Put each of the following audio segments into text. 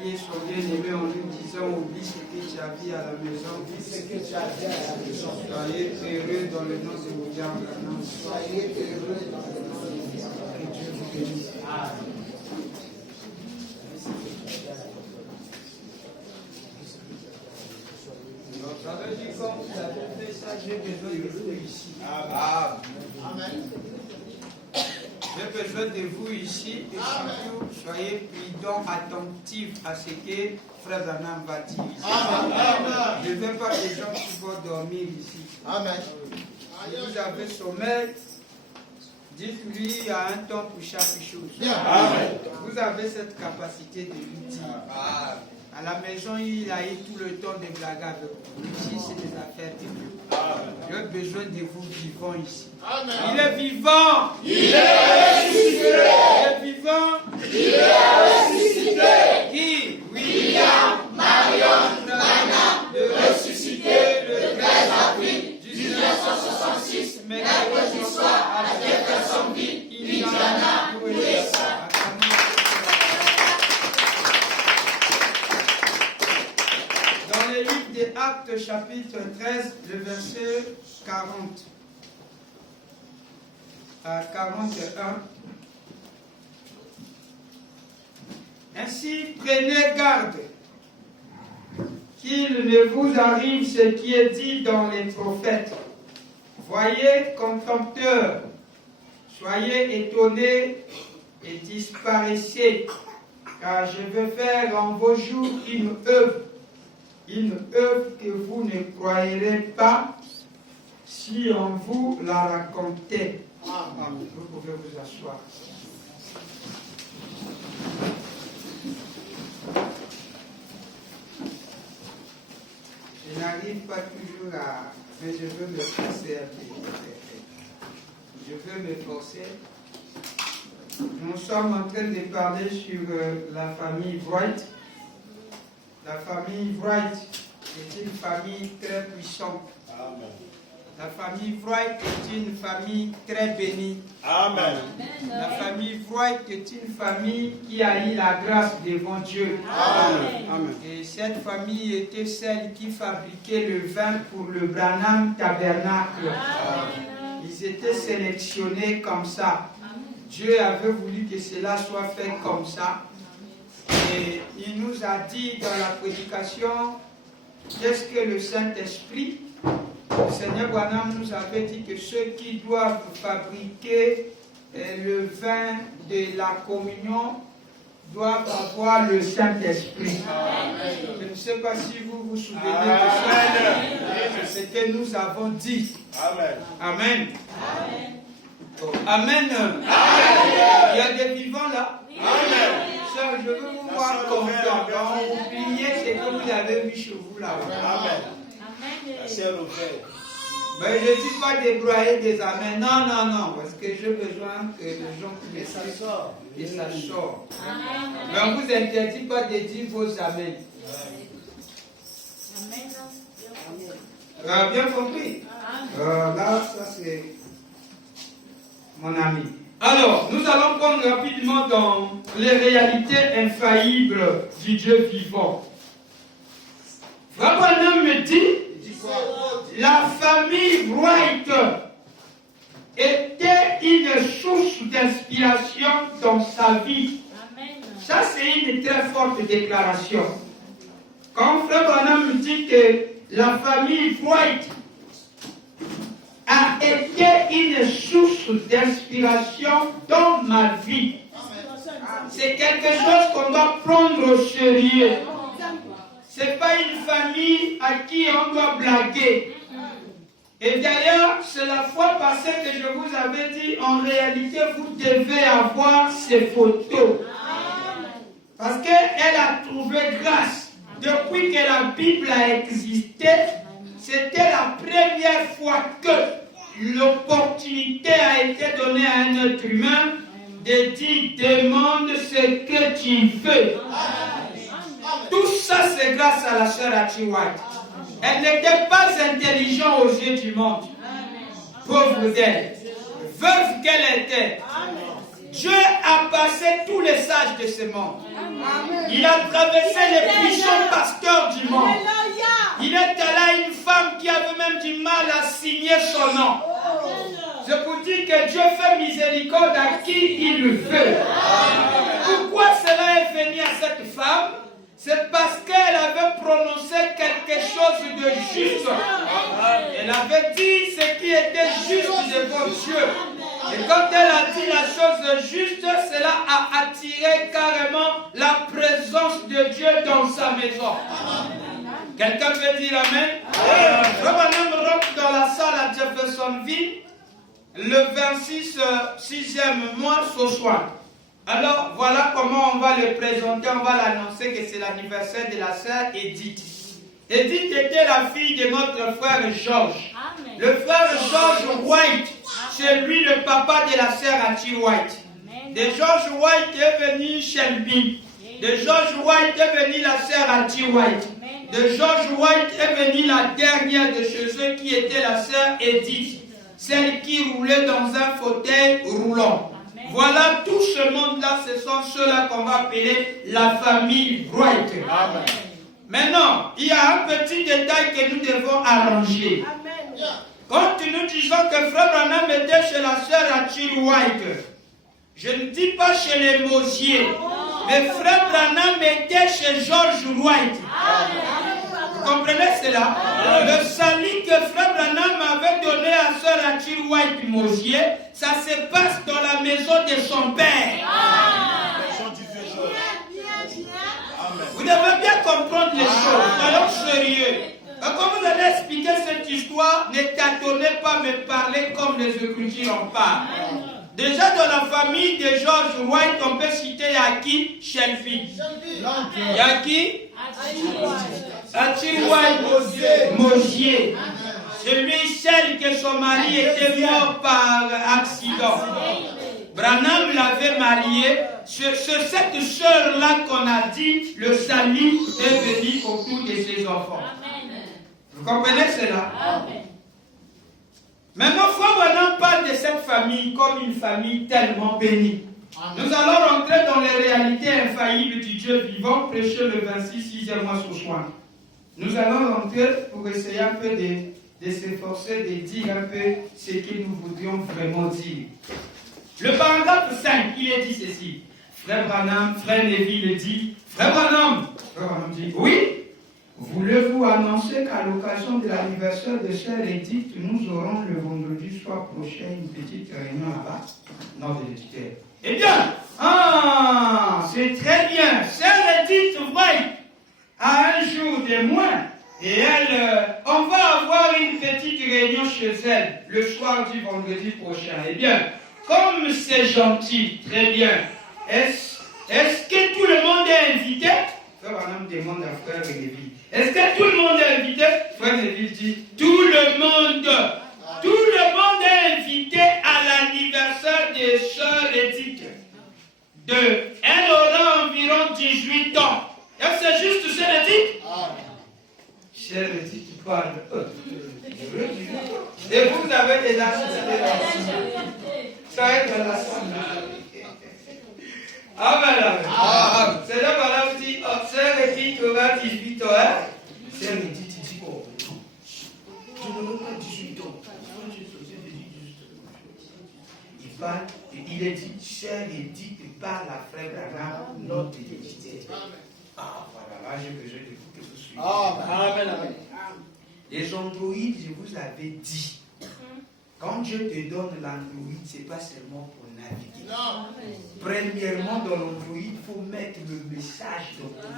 allier son bien-aimé en lui disant oublie ce que tu as vu à la maison. Soyez heureux dans le nom de William Branham. Soyez heureux dans le nom de William Branham. Que Dieu vous bénisse. Notre avait dit comme vous avez fait ça, j'ai besoin de vous ici. Amen. J'ai besoin de vous ici et surtout soyez prudents, attentifs à ce que Frère Branham va dire ici. Je ne veux pas que les gens qui vont dormir ici. Amen. Si vous avez sommeil, dites-lui il y a un temps pour chaque chose. Amen. Vous avez cette capacité de lui dire. À la maison, il a eu tout le temps de blaguer avec vous. Ici, c'est des affaires de Dieu. J'ai besoin de vous vivants ici. Amen. Il est vivant. Il est ressuscité. Il est vivant. Il est ressuscité. Qui? William Marion Branham, le ressuscité le 13 avril 1966, mercredi soir à Jeffersonville, Indiana, USA. Dans le livre des Actes, chapitre 13, le verset 40 à 41. Ainsi, prenez garde qu'il ne vous arrive ce qui est dit dans les prophètes. Voyez, contempteurs, soyez étonnés et disparaissez, car je veux faire en vos jours une œuvre que vous ne croirez pas si on vous la racontait. Amen. Vous pouvez vous asseoir. Je n'arrive pas toujours à... Mais je veux me forcer un peu. Je veux me forcer. Nous sommes en train de parler sur la famille Wright. La famille Wright est une famille très puissante. Amen. La famille Wright est une famille très bénie. Amen. La famille Wright est une famille qui a eu la grâce devant Dieu. Amen. Amen. Et cette famille était celle qui fabriquait le vin pour le Branham Tabernacle. Amen. Ils étaient sélectionnés comme ça. Dieu avait voulu que cela soit fait comme ça. Et il nous a dit dans la prédication, qu'est-ce que le Saint-Esprit? Le Seigneur Branham nous avait dit que ceux qui doivent fabriquer le vin de la communion doivent avoir le Saint-Esprit. Je ne sais pas si vous vous souvenez de ça. C'est ce que nous avons dit. Amen. Amen. Amen. Amen. Il y a des vivants là. Amen. Sœur, je veux vous voir content. Oubliez ce que vous avez mis chez vous là. Amen. La sœur au fait. Ben, je ne dis pas débrouiller des amens. Non, non, non. Parce que j'ai besoin que les gens puissent. Et ça sort. Et ça sort. Mais on ne vous interdit pas de dire vos amens. Amen. Bien compris. Là, ça c'est mon ami. Alors, nous allons prendre rapidement dans les réalités infaillibles du Dieu vivant. Frère Branham me dit, la famille Wright était une source d'inspiration dans sa vie. Ça, c'est une très forte déclaration. Quand Frère Branham me dit que la famille Wright a été une source d'inspiration dans ma vie, c'est quelque chose qu'on doit prendre au sérieux. Ce n'est pas une famille à qui on doit blaguer. Et d'ailleurs, c'est la fois passée que je vous avais dit, en réalité, vous devez avoir ces photos. Parce qu'elle a trouvé grâce. Depuis que la Bible a existé, c'était la première fois que l'opportunité a été donnée à un être humain de dire, demande ce que tu veux. Tout ça, c'est grâce à la sœur Hattie White. Elle n'était pas intelligente aux yeux du monde. Pauvre d'elle. Veuve qu'elle était. Dieu a passé tous les sages de ce monde. Il a traversé les puissants pasteurs du monde. Il est allé à une femme qui avait même du mal à signer son nom. Je vous dis que Dieu fait miséricorde à qui il le veut. Pourquoi cela est venu à cette femme? C'est parce qu'elle avait prononcé quelque chose de juste. Elle avait dit ce qui était juste devant Dieu. Et quand elle a dit la chose juste, cela a attiré carrément la présence de Dieu dans sa maison. Quelqu'un peut dire Amen? Branham rentre dans la salle à Jeffersonville le 6e mois ce soir. Alors, voilà comment on va le présenter, on va l'annoncer que c'est l'anniversaire de la sœur Edith. Edith était la fille de notre frère George. Amen. Le frère George White, c'est lui le papa de la sœur Hattie White. Amen. De George White est venu Shelby. De George White est venue la sœur Hattie White. Amen. De George White est venue la dernière de chez eux qui était la sœur Edith. Celle qui roulait dans un fauteuil roulant. Voilà, tout ce monde-là, ce sont ceux-là qu'on va appeler la famille Wright. Amen. Maintenant, il y a un petit détail que nous devons arranger. Amen. Quand nous disons que Frère Branham était chez la sœur Hattie White, je ne dis pas chez les Mosiers, mais Frère Branham était chez George White. Amen. Vous comprenez cela? Le salut que Frère Branham avait donné à sœur Hattie White Mosier, ça se passe dans la maison de son père. Vous devez bien comprendre les choses, soyons sérieux. Quand vous allez expliquer cette histoire, ne t'attendez pas à me parler comme les Écritures en parlent. Déjà dans la famille de George White, on peut citer Yaki Shelby. Yaki Hattie White Mosier. Celle que son mari était mort par accident. Branham l'avait marié. C'est cette sœur-là qu'on a dit, le salut est venu autour de ses enfants. Vous comprenez cela? Amen. Maintenant, Frère Branham parle de cette famille comme une famille tellement bénie. Amen. Nous allons rentrer dans les réalités infaillibles du Dieu vivant, prêché le 6e mois ce soir. Nous allons rentrer pour essayer un peu de s'efforcer de dire un peu ce que nous voudrions vraiment dire. Le paragraphe 5, il est dit ceci. Frère Branham, Frère Neville dit, Frère Branham dit, oui, voulez-vous annoncer qu'à l'occasion de l'anniversaire de Sœur Edith, nous aurons le vendredi soir prochain une petite réunion là-bas? Non, d'éditeur. Eh bien, c'est très bien. Sœur Edith White a un jour de moins et on va avoir une petite réunion chez elle le soir du vendredi prochain. Eh bien, comme c'est gentil, très bien. Est-ce que tout le monde est invité? Frère Branham demande à Frère Neville. Est-ce que tout le monde est invité? Frère Neville dit, tout le monde est invité à l'anniversaire de Sœur Edith. Elle aura environ 18 ans. Est-ce que c'est juste Sœur Edith? Sœur Edith parle. Et vous avez déjà ça va être la salle. Amen. C'est là Madame dit, Sœur Edith aura 18 ans. Sœur Edith dit, oh, je ne veux pas 18 ans. Il parle, il est dit, Sœur Edith parle à Frère Branham, notre éditeur. Voilà, là j'ai besoin de vous que vous suivez. Amen. Les androïdes, je vous avais dit, quand Dieu te donne l'androïde, ce n'est pas seulement pour naviguer. Non. Premièrement, dans l'androïde, il faut mettre le message dans ton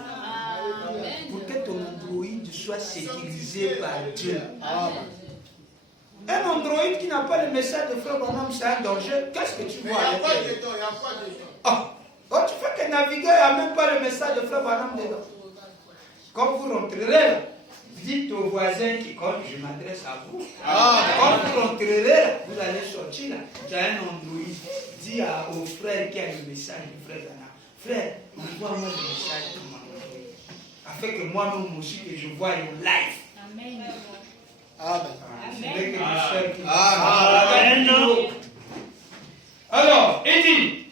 androïde. Pour que ton androïde soit sécurisé par Dieu. Amen. Un androïde qui n'a pas le message de Frère Branham, c'est un danger. Qu'est-ce que tu vois? Il n'y a pas dedans. Oh, tu fais que naviguer, il n'y a même pas le message de Frère Branham dedans. Quand vous rentrerez là, dites aux voisins qui comptent, je m'adresse à vous. Quand vous rentrerez là, vous allez sortir là. Tu as un androïde. Dis au frère qui a le message du Frère Branham. Frère, envoie-moi le message de mon androïde. Afin que moi-même aussi, que je vois en live. Amen. Amen. Alors, il dit,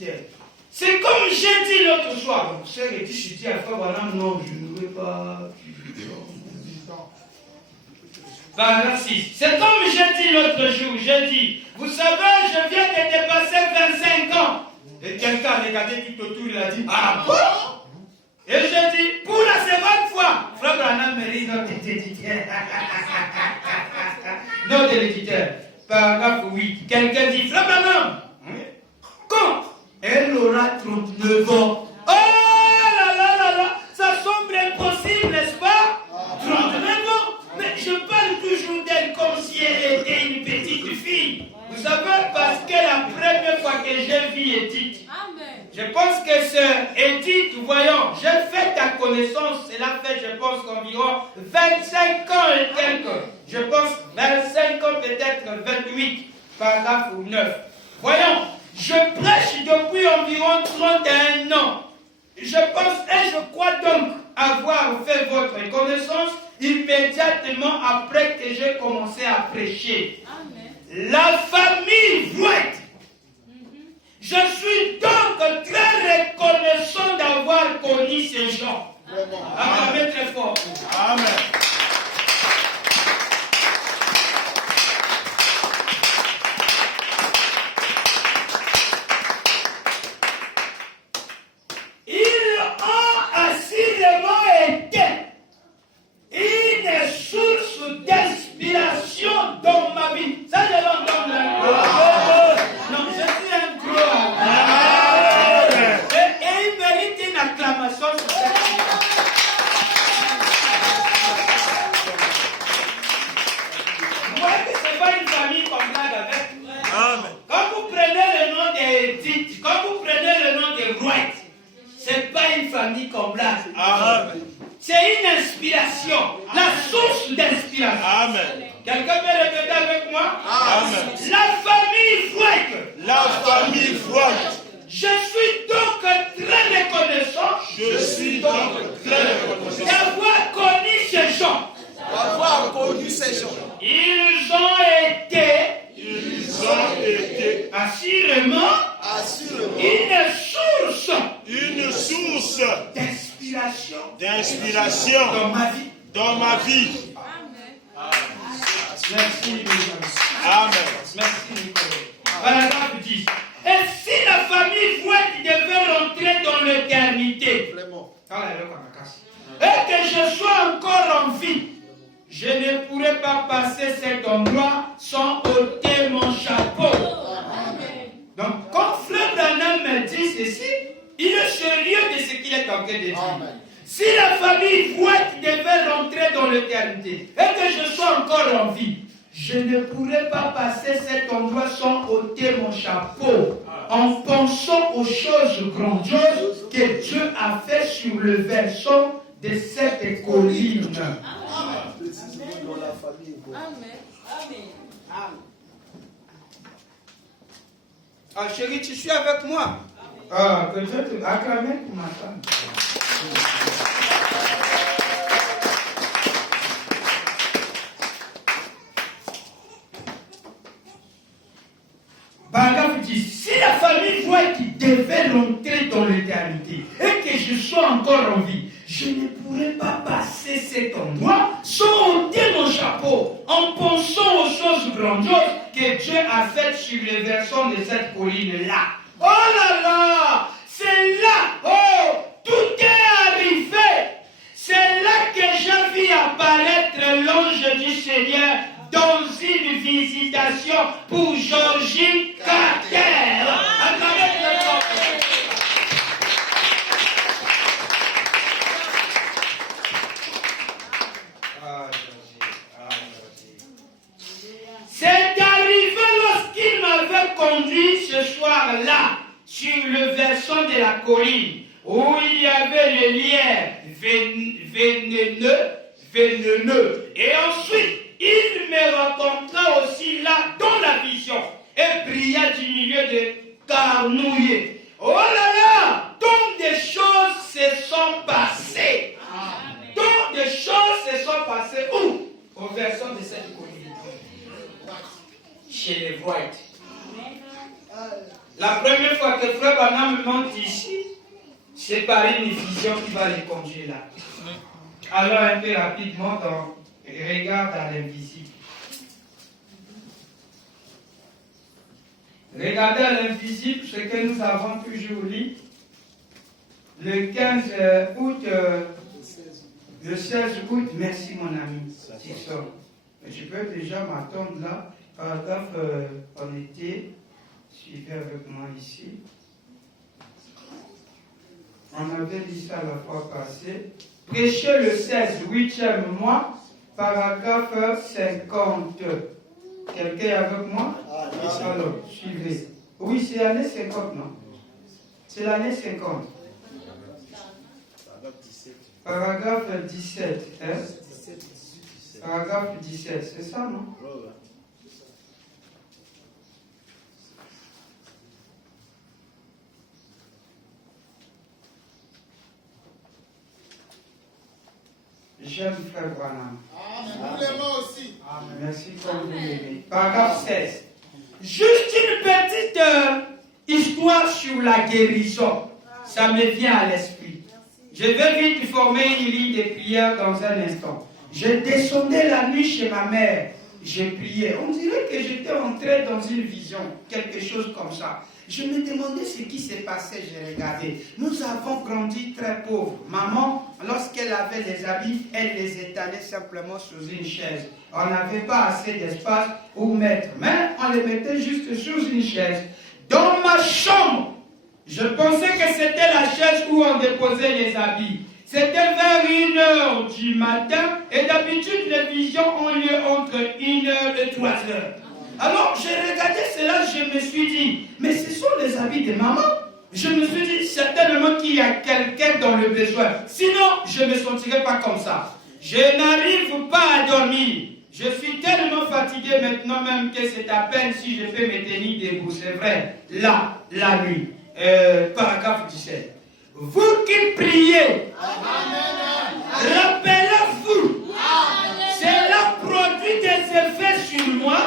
l'héréditaire. C'est comme j'ai dit l'autre soir. Donc, sœur et dit, je dis à Frère Branham, non, je ne veux pas. Paragraphe 6. C'est comme j'ai dit l'autre jour, j'ai dit, vous savez, je viens de dépasser 25 ans. Et quelqu'un a regardé tout autour, il a dit, ah bon? Et j'ai dit, pour la seconde fois, Frère Branham me dit, non, non, de l'éditeur. Paragraphe 8. Quelqu'un dit, Frère Branham, quand elle aura 39 ans, oh là là là là, ça semble impossible, n'est-ce pas? 39 ans. Mais je parle toujours d'elle comme si elle était une petite fille. Vous savez, parce que la première fois que j'ai vu Edith, je pense que c'est Edith, voyons, j'ai fait ta connaissance, cela fait, je pense, qu'environ 25 ans et quelques. Je pense 25 ans, peut-être 28, paragraphe 9. Voyons, je prêche depuis environ 31 ans. Je pense et je crois donc avoir fait votre connaissance immédiatement après que j'ai commencé à prêcher. Amen. La famille Vouette. Je suis donc très reconnaissant d'avoir connu ces gens. Amen. Très fort. Amen. Ils ont assurément été une source d'inspiration dans ma vie. Ça, je l'entends là. Non, je suis un gros. Et il mérite une acclamation sur cette vie. Vous voyez que ce n'est pas une famille comme blague avec. Amen. Quand vous prenez le nom d'Edith, quand vous prenez le nom de Wright, ce n'est pas une famille comme blague. Amen. C'est une inspiration, la source d'inspiration. Amen. Quelqu'un peut répéter avec moi? Amen. La famille Vouette. La famille Vouette. Je suis donc très reconnaissant. Je suis donc très reconnaissant d'avoir connu ces gens. D'avoir connu ces gens. Ils ont été assurément une source d'inspiration dans ma vie. Amen. Merci, Nicolas. Amen. Merci, Nicolas. Paragraphe 10. Et si la famille Vouette devait rentrer dans l'éternité, et que je sois encore en vie, je ne pourrais pas passer cet endroit sans ôter mon chapeau. Amen. Donc, quand Frère Branham me dit ceci, il est sérieux de ce qu'il est en train de dire. Amen. Si la famille Vouette devait rentrer dans l'éternité et que je sois encore en vie, je ne pourrais pas passer cet endroit sans ôter mon chapeau en pensant aux choses grandioses que Dieu a fait sur le versant de cette colline. Amen. Amen. Ah, chérie, tu suis avec moi? Ah, que Dieu te acclame pour ma femme. Paragraphe 10. Si la famille Vouette devait rentrer dans l'éternité et que je sois encore en vie, je ne pourrais pas passer cet endroit sans ôter mon chapeau en pensant aux choses grandioses que Dieu a faites sur les versants de cette colline-là. Oh là là! C'est là! Oh! Tout est arrivé! C'est là que j'ai vu apparaître l'ange du Seigneur dans une visitation pour Georgie Carter. C'est arrivé lorsqu'il m'avait conduit ce soir-là sur le versant de la colline où il y avait le lierre vénéneux. Et ensuite, il me rencontra aussi là dans la vision et brilla du milieu de carnouillers. Oh là là! Donc des choses se sont passées. Donc des choses se sont passées où? Au versant de cette colline. Chez les Vouette. La première fois que Frère Branham monte ici, c'est par une vision qui va les conduire là. Alors un peu rapidement, regarde à l'invisible. Regardez à l'invisible ce que nous avons toujours lu. Le 15 août, le 16 août, merci mon ami. Je peux déjà m'attendre là. Paragraphe, on était, suivez avec moi ici. On avait dit ça la fois passée. Prêcher le 16, 8e mois, paragraphe 50. Quelqu'un est avec moi? Alors, suivez. Oui, c'est l'année 50, non? C'est l'année 50. Paragraphe 17. Hein? Paragraphe 17, c'est ça, non? J'aime Frère Branham. Nous l'aimons aussi. Merci comme vous l'aimez. Paragraphe 16. Juste une petite histoire sur la guérison. Ça me vient à l'esprit. Je vais vite former une ligne de prière dans un instant. Je descendais la nuit chez ma mère. J'ai prié. On dirait que j'étais entré dans une vision. Quelque chose comme ça. Je me demandais ce qui s'est passé, j'ai regardé. Nous avons grandi très pauvres. Maman, lorsqu'elle avait les habits, elle les étalait simplement sous une chaise. On n'avait pas assez d'espace où mettre, mais on les mettait juste sous une chaise. Dans ma chambre, je pensais que c'était la chaise où on déposait les habits. C'était vers 1h du matin et d'habitude les visions ont lieu entre 1h et 3h. Alors, j'ai regardé cela, je me suis dit, mais ce sont les habits de maman. Je me suis dit, certainement qu'il y a quelqu'un dans le besoin. Sinon, je ne me sentirais pas comme ça. Je n'arrive pas à dormir. Je suis tellement fatigué maintenant même que c'est à peine si je peux me tenir debout. C'est vrai, là, la nuit. Paragraphe 17. Vous qui priez, rappelez-vous, cela produit des effets sur moi.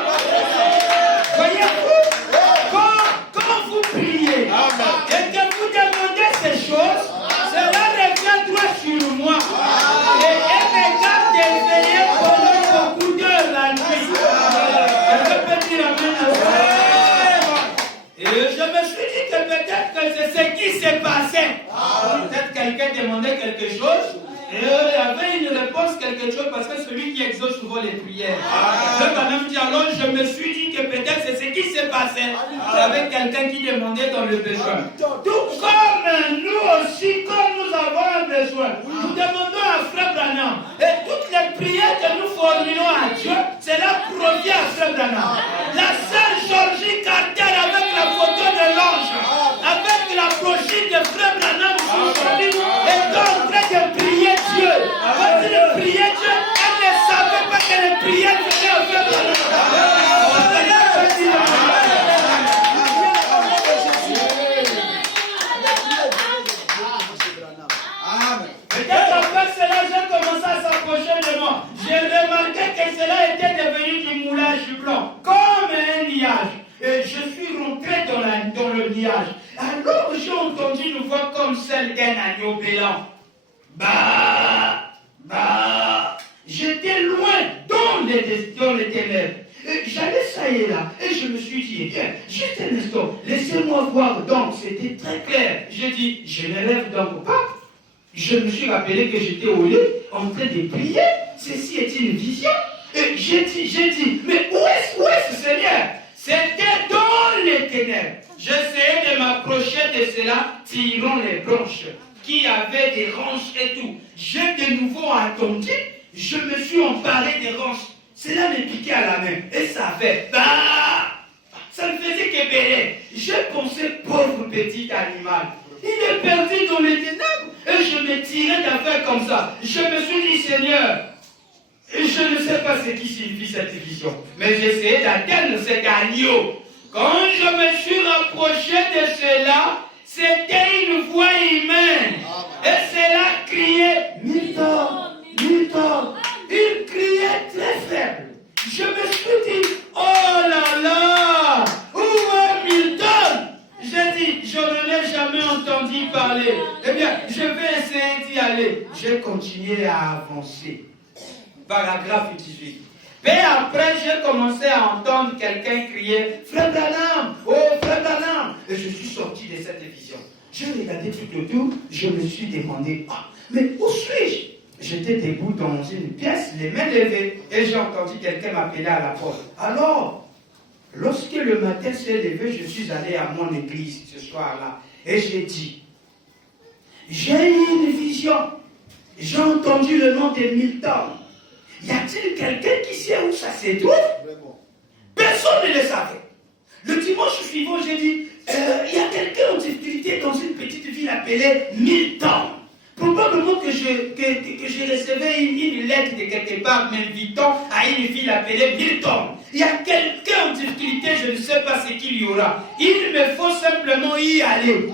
Voyez-vous, quand vous priez et que vous demandez ces choses, cela revient droit sur moi. Et elle me garde d'éveiller pendant beaucoup d'heures la nuit. Je peux dire amen à ça. Et je me suis dit que peut-être que c'est ce qui s'est passé. Peut-être quelqu'un demandait quelque chose. Et il y avait une réponse, quelque chose, parce que celui qui exauce souvent les prières. Le Branham dit alors, je me suis dit que peut-être c'est ce qui s'est passé. Il y avait quelqu'un qui demandait dans le besoin. Tout comme nous aussi, quand nous avons un besoin, nous demandons à Frère Branham. Et toutes les prières que nous formulons à Dieu, cela provient à Frère Branham. La sœur Georgie Carter avec la photo de l'ange, avec la brochure de Frère Branham sur son lit, est en train de prier Dieu. Quand elle priait Dieu, elle ne savait pas qu'elle priait Dieu à Frère Branham. Peut-être après cela, j'ai commencé à s'approcher de moi. J'ai remarqué que cela était devenu du moulage blanc, comme un nuage. Et je suis rentré dans le nuage. Alors j'ai entendu une voix comme celle d'un agneau bêlant. J'étais loin dans les ténèbres. J'allais ça et là, et je me suis dit, eh bien, juste un instant, laissez-moi voir. Donc, c'était très clair. J'ai dit, je ne rêve donc pas. Je me suis rappelé que j'étais au lit, en train de prier. Ceci est une vision. Et j'ai dit, mais où est ce Seigneur? C'était dans les ténèbres. J'essayais de m'approcher de cela, tirant les branches, qui avaient des ranches et tout. J'ai de nouveau attendu, je me suis emparé des ranches. Cela me piquait à la main. Et ça fait ça ne faisait que bêler. J'ai pensé, pauvre petit animal. Il est perdu dans les ténèbres. Et je me tirais d'affaires comme ça. Je me suis dit, Seigneur, je ne sais pas ce qui signifie cette vision. Mais j'essayais d'atteindre cet agneau. Quand je me suis rapproché de cela, c'était une voix humaine. Et cela criait, Milton, Milton. Il criait très faible. Je me suis dit, oh là là, où est Milton? d'y parler. Eh bien, je vais essayer d'y aller. J'ai continué à avancer. Paragraphe 18. Mais après, j'ai commencé à entendre quelqu'un crier « Frère Branham! Oh, Frère Branham !» Et je suis sorti de cette vision. J'ai regardé tout autour, je me suis demandé « Ah, mais où suis-je » J'étais debout dans une pièce, les mains levées, et j'ai entendu quelqu'un m'appeler à la porte. Alors, lorsque le matin s'est levé, je suis allé à mon église ce soir-là, et j'ai dit « J'ai eu une vision, j'ai entendu le nom de Milton. Y a-t-il quelqu'un qui sait où ça se trouve? Personne ne le savait. Le dimanche suivant, j'ai dit, il y a quelqu'un en difficulté dans une petite ville appelée Milton. Probablement que je recevais une lettre de quelque part m'invitant à une ville appelée Milton. Il y a quelqu'un en difficulté, je ne sais pas ce qu'il y aura. Il me faut simplement y aller.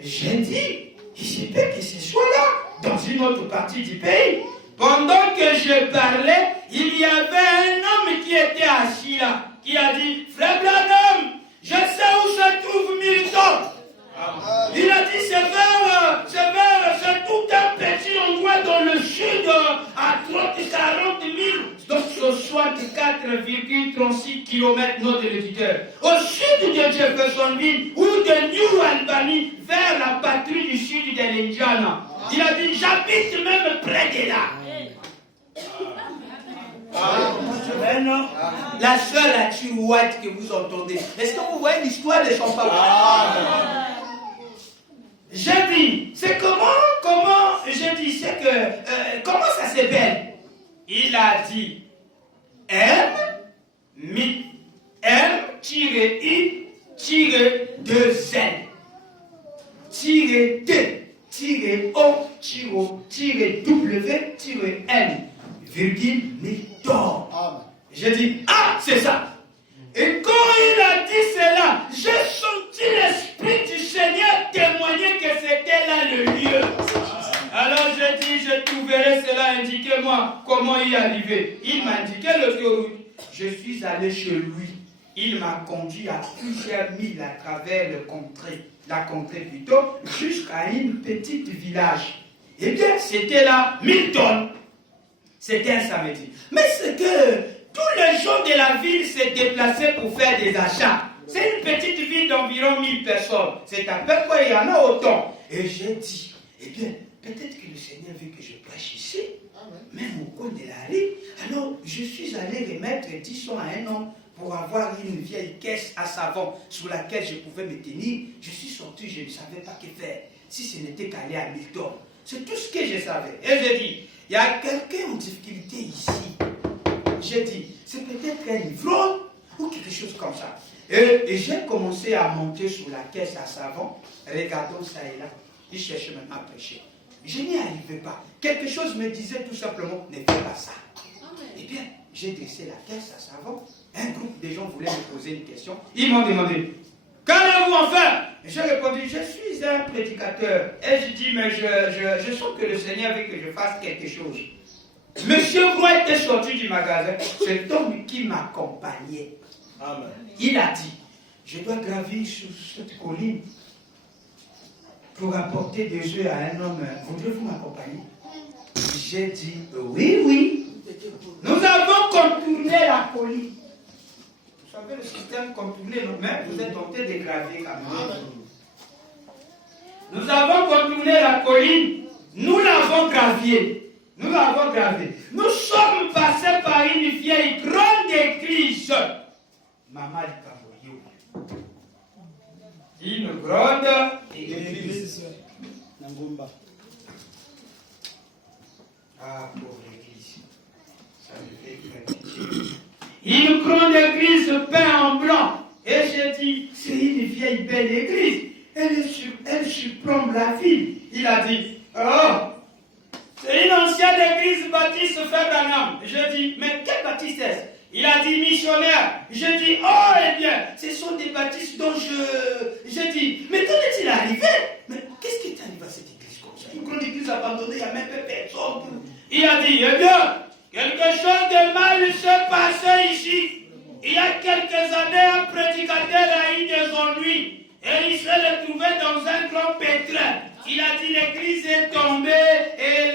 J'ai dit, il se peut que ce soit là, dans une autre partie du pays. Pendant que je parlais, il y avait un homme qui était assis là, qui a dit, Frère Branham, je sais où se trouve Milton. Il a dit, c'est tout un petit endroit dans le sud, à 30-40 000, donc ce 64,36 km nord de l'éditeur. Au sud de Jeffersonville ou de New Albany, vers la patrie du sud de l'Indiana. Il a dit, j'habite même près de là. La sœur Rachel White que vous entendez, est-ce que vous voyez l'histoire de son papa? J'ai dit, c'est comment comment ça s'appelle? Il a dit, M-M-T-I-D-O-W-N, virgule Milton. J'ai dit, ah, c'est ça. Et quand il a dit cela, j'ai senti l'Esprit du Seigneur témoigner que c'était là le lieu. Alors j'ai dit, je trouverai cela, indiquez-moi comment y arriver. Il m'a indiqué l'autoroute. Je suis allé chez lui. Il m'a conduit à plusieurs milles à travers la contrée plutôt, jusqu'à une petite village. Eh bien, c'était là, Milton. C'était un samedi. Mais c'est que tous les gens de la ville s'est déplacés pour faire des achats. C'est une petite ville d'environ 1000 personnes. C'est à peu près, il y en a autant. Et j'ai dit, eh bien, peut-être que le Seigneur veut que je prêche ici, même au coin de la rue. Alors, je suis allé remettre 10 sons à un homme pour avoir une vieille caisse à savon sur laquelle je pouvais me tenir. Je suis sorti, je ne savais pas que faire. Si ce n'était qu'aller à Milton. C'est tout ce que je savais. Et j'ai dit, il y a quelqu'un en difficulté ici. J'ai dit, c'est peut-être un ivrogne ou quelque chose comme ça. Et j'ai commencé à monter sur la caisse à savon, regardons ça et là. Il cherchait même à prêcher. Je n'y arrivais pas. Quelque chose me disait tout simplement, ne fais pas ça. Eh bien, j'ai dressé la caisse à savon. Un groupe de gens voulaient me poser une question. Ils m'ont demandé, qu'allez-vous en faire? J'ai répondu, je suis un prédicateur. Et je dis, mais je sens que le Seigneur veut que je fasse quelque chose. Monsieur Roy était sorti du magasin. Cet homme qui m'accompagnait, il a dit, je dois gravir sur cette colline pour apporter des œufs à un homme. Voudrez-vous m'accompagner? J'ai dit, oui, oui. Nous avons contourné la colline. Vous savez le système contourné, mais vous êtes tenté de gravir quand même. Nous avons contourné la colline. Nous l'avons gravier. Nous l'avons gravé. Nous sommes passés par une vieille grande église. Maman Kaboyo. Une grande église. Ah, pauvre église. Ça me fait craindre. Une grande église peinte en blanc. Et j'ai dit, c'est une vieille belle église. Elle surplombe la ville. Il a dit, oh, c'est une ancienne église baptiste Frère Branham. Je dis, mais quel baptiste est-ce? Il a dit missionnaire. Je dis, oh, eh bien, ce sont des baptistes dont je dis, mais quand est-il arrivé? Mais qu'est-ce qui est arrivé à cette église comme ça? Une grande église abandonnée, il n'y a même pas personne. Il a dit, eh bien, quelque chose de mal s'est passé ici. Il y a quelques années, un prédicateur a eu des ennuis. Et il s'est retrouvé dans un grand pétrin. Il a dit l'église est tombée et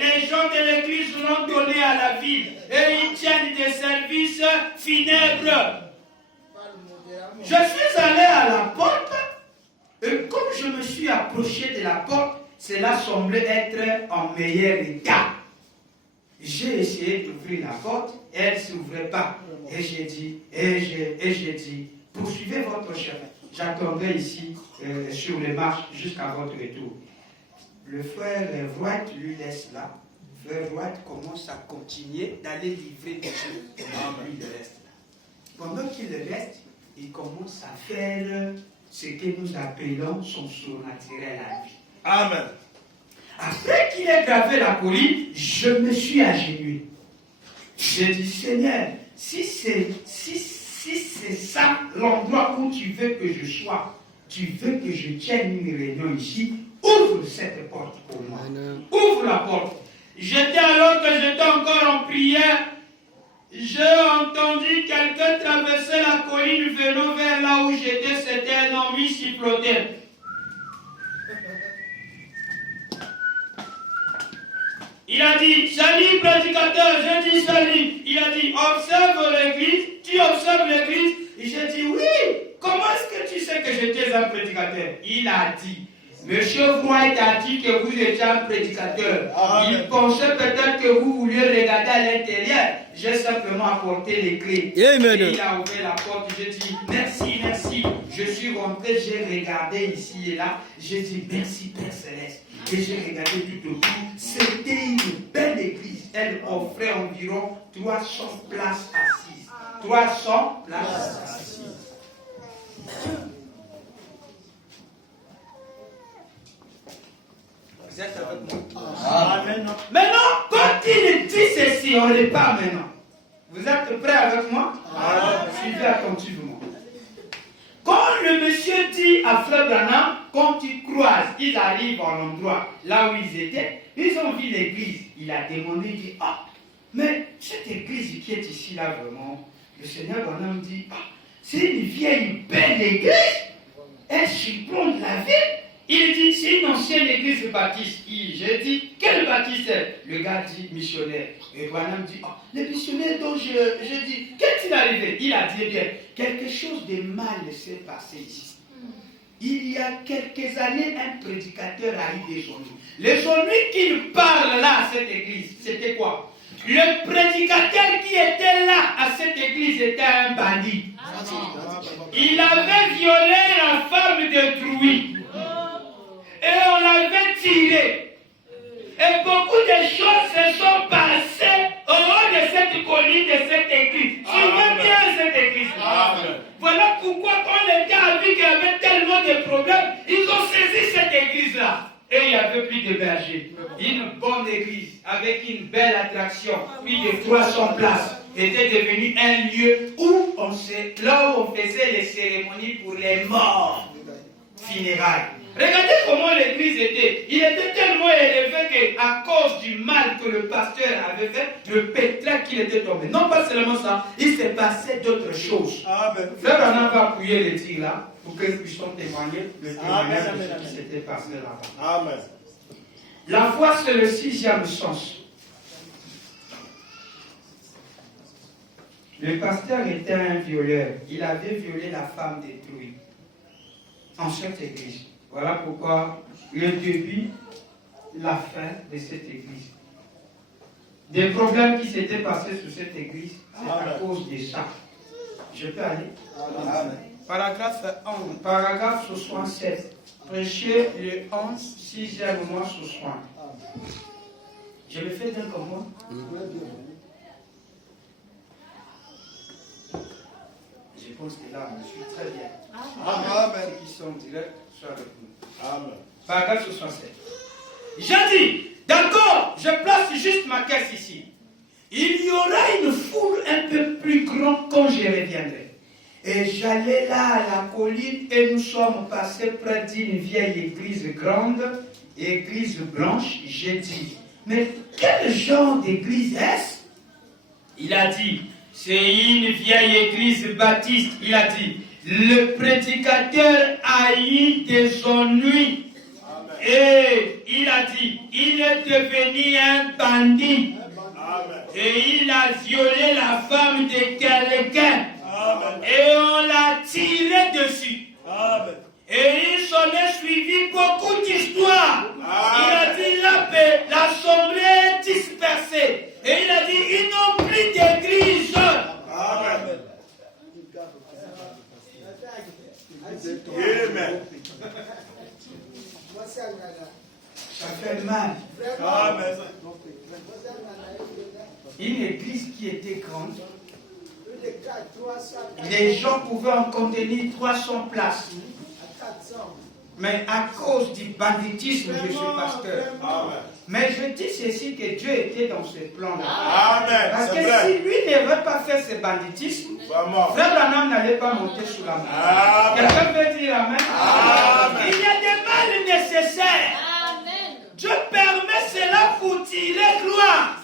les gens de l'église l'ont donné à la ville. Et ils tiennent des services funèbres. Je suis allé à la porte et comme je me suis approché de la porte, cela semblait être en meilleur état. J'ai essayé d'ouvrir la porte, elle ne s'ouvrait pas. Et j'ai dit, poursuivez votre chemin. J'attendrai ici sur les marches jusqu'à votre retour. Le frère Wright lui laisse là. Le frère Wright commence à continuer d'aller livrer des choses. Lui, il reste là. Pendant qu'il reste, il commence à faire ce que nous appelons son surnaturel à lui. Amen. Après qu'il ait gravé la colline, je me suis agenouillé. J'ai dit, Seigneur, si c'est ça l'endroit où tu veux que je sois, tu veux que je tienne une réunion ici, ouvre cette porte pour moi. Ouvre la porte. Alors que j'étais encore en prière, j'ai entendu quelqu'un traverser la colline venant vers là où j'étais. C'était un homme qui flottait. Il a dit, salut prédicateur, je dis salut. Il a dit, observe l'église, tu observes l'église. Et j'ai dit, oui, comment est-ce que tu sais que j'étais un prédicateur? Il a dit, Monsieur Wright a dit que vous étiez un prédicateur. Il pensait peut-être que vous vouliez regarder à l'intérieur. J'ai simplement apporté les clés. Amen. Et il a ouvert la porte. J'ai dit, merci, merci. Je suis rentré, j'ai regardé ici et là. J'ai dit, merci Père Céleste. Et j'ai regardé tout autour. C'était une belle église. Elle offrait environ 300 places assises. 300 places assises. Vous êtes avec moi? Amen. Maintenant, quand il dit ceci, on n'est pas maintenant. Vous êtes prêts avec moi? Suivez attentivement. Quand le monsieur dit à Frère Branham, quand ils croisent, ils arrivent à l'endroit là où ils étaient, ils ont vu l'église. Il a demandé, il dit, ah, mais cette église qui est ici là vraiment, le Seigneur Branham dit, ah, c'est une vieille belle église, elle surplombe la ville. Il dit, c'est une ancienne église baptiste. J'ai dit, quel baptiste est? Le gars dit, missionnaire. Et Branham dit, oh, le missionnaire dont je dis, qu'est-il arrivé? Il a dit, eh bien, quelque chose de mal s'est passé ici. Il y a quelques années, un prédicateur a eu des ennuis. Les ennuis qu'il parle là à cette église, c'était quoi? Le prédicateur qui était là à cette église était un bandit. Il avait violé la femme détruite. Et on l'avait tiré. Et beaucoup de choses se sont passées au haut de cette colline, de cette église. Suivez bien cette église. Voilà pourquoi quand les gars ont vu qu'il y avait tellement de problèmes, ils ont saisi cette église-là. Et il n'y avait plus de berger. Une bonne église avec une belle attraction, plus de 300 places, était devenue un lieu où là où on faisait les cérémonies pour les morts funérailles. Regardez comment l'église était. Il était tellement élevé qu'à cause du mal que le pasteur avait fait, le pétrin qu'il était tombé. Non pas seulement ça, il s'est passé d'autres choses. Frère Branham va appuyer les tirs là pour que nous puissions témoigner le témoignage de ce qui s'était passé là-bas. Amen. La foi, c'est le 6e sens. Le pasteur était un violeur. Il avait violé la femme détruite en cette église. Voilà pourquoi le début, la fin de cette église. Des problèmes qui s'étaient passés sur cette église, c'est à cause de ça. Je peux aller? Amen. Paragraphe 11, paragraphe 67. Prêcher le 11, 6e mois sous soin. Je le fais d'un comme moi. Je pense que là, je suis très bien. Amen. Ceux qui sont directs, soient avec nous. Amen. Paragraphe 67. J'ai dit, d'accord, je place juste ma caisse ici. Il y aura une foule un peu plus grande quand je reviendrai. Et j'allais là à la colline et nous sommes passés près d'une vieille église grande, église blanche. J'ai dit, mais quel genre d'église est-ce? Il a dit, c'est une vieille église baptiste. Il a dit, le prédicateur a eu des ennuis. Et il a dit, il est devenu un bandit. Et il a violé la femme de quelqu'un. Et on l'a tiré dessus. Et il s'en est suivi beaucoup d'histoires. Il a dit l'assemblée est dispersée. Et il a dit, ils n'ont plus d'église. Amen. Ça fait mal. Amen. Une église qui était grande, les gens pouvaient en contenir 300 places. Mais à cause du banditisme, je suis pasteur. Amen. Mais je dis ceci, que Dieu était dans ce plan-là. Amen. Parce que si lui n'avait pas fait ce banditisme, Frère Branham n'allait pas monter sous la main. Quelqu'un peut dire Amen? Amen. Il y a des mal nécessaires. Dieu permet cela pour tirer gloire.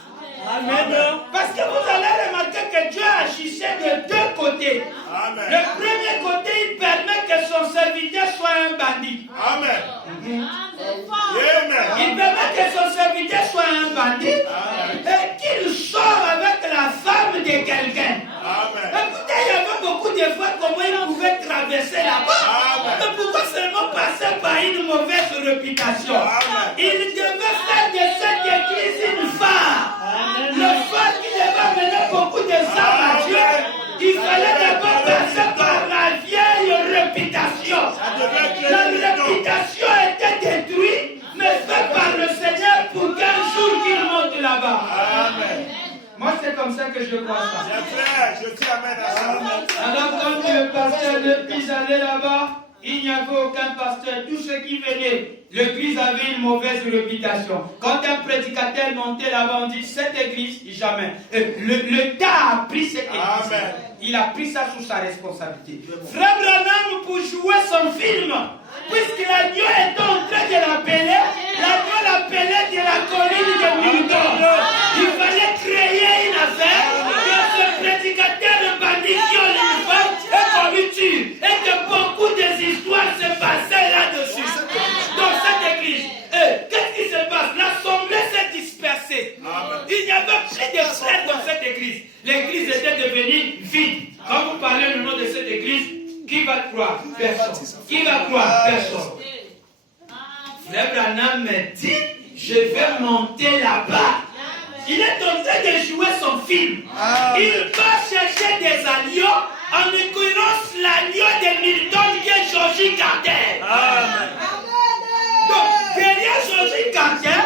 Amen. Parce que vous allez remarquer que Dieu agissait de deux côtés. Amen. Le premier côté, il permet que son serviteur soit un bandit. Amen. Il permet que son serviteur soit un bandit et qu'il sorte avec la femme de quelqu'un. Écoutez, il y avait beaucoup de fois comment il pouvait traverser là-bas. Mais pourquoi seulement passer par une mauvaise réputation? Il devait faire de cette église une phare. Le phare qui devait mener beaucoup de âmes à Dieu. Il fallait d'abord passer par la vieille réputation. La réputation était détruite, mais faite par le Seigneur pour qu'un jour qu'il monte là-bas. Amen. Moi, c'est comme ça que je vois ça. Je dis Amen à ça. Alors, quand le pasteur ne puisse aller là-bas, il n'y avait aucun pasteur. Tous ceux qui venaient, l'église avait une mauvaise réputation. Quand un prédicateur montait là-bas, on dit cette église, jamais. Le gars a pris cette église. Amen. Il a pris ça sous sa responsabilité. Frère Branham, pour jouer son film, puisque l'agneau est en train de l'appeler, l'agneau l'appelait de la colline de Milton. Il fallait créer une affaire que ce prédicateur de bandition une femme et qu'on lui tue. Et que beaucoup d'histoires se passaient là-dessus, dans cette église. Et qu'est-ce qui se passe? L'assemblée s'est dispersée. Il n'y avait plus de frères dans cette église. L'église était devenue vide. Quand vous parlez le nom de cette église, qui va croire? Personne. Qui va croire? Personne. Frère Branham me dit, je vais monter là-bas. Il est en train de jouer son film. Il va chercher des agneaux, en l'occurrence l'agneau de Milton qui est Georgie Carter. Donc, derrière Georgie Carter,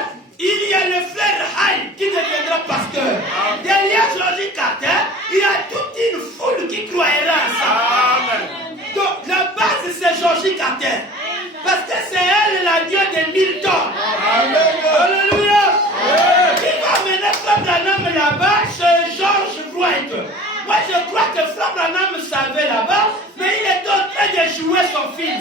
il y a le frère Hyde qui deviendra pasteur. Derrière Georgie Carter, il y a toute une foule qui croira à ça. Donc la base c'est Georgie Carter. Parce que c'est elle la Dieu de Milton. Alléluia. Qui va mener Frère Branham là-bas, c'est George Wright. Moi je crois que Frère Branham savait là-bas, mais il est en train de jouer son film.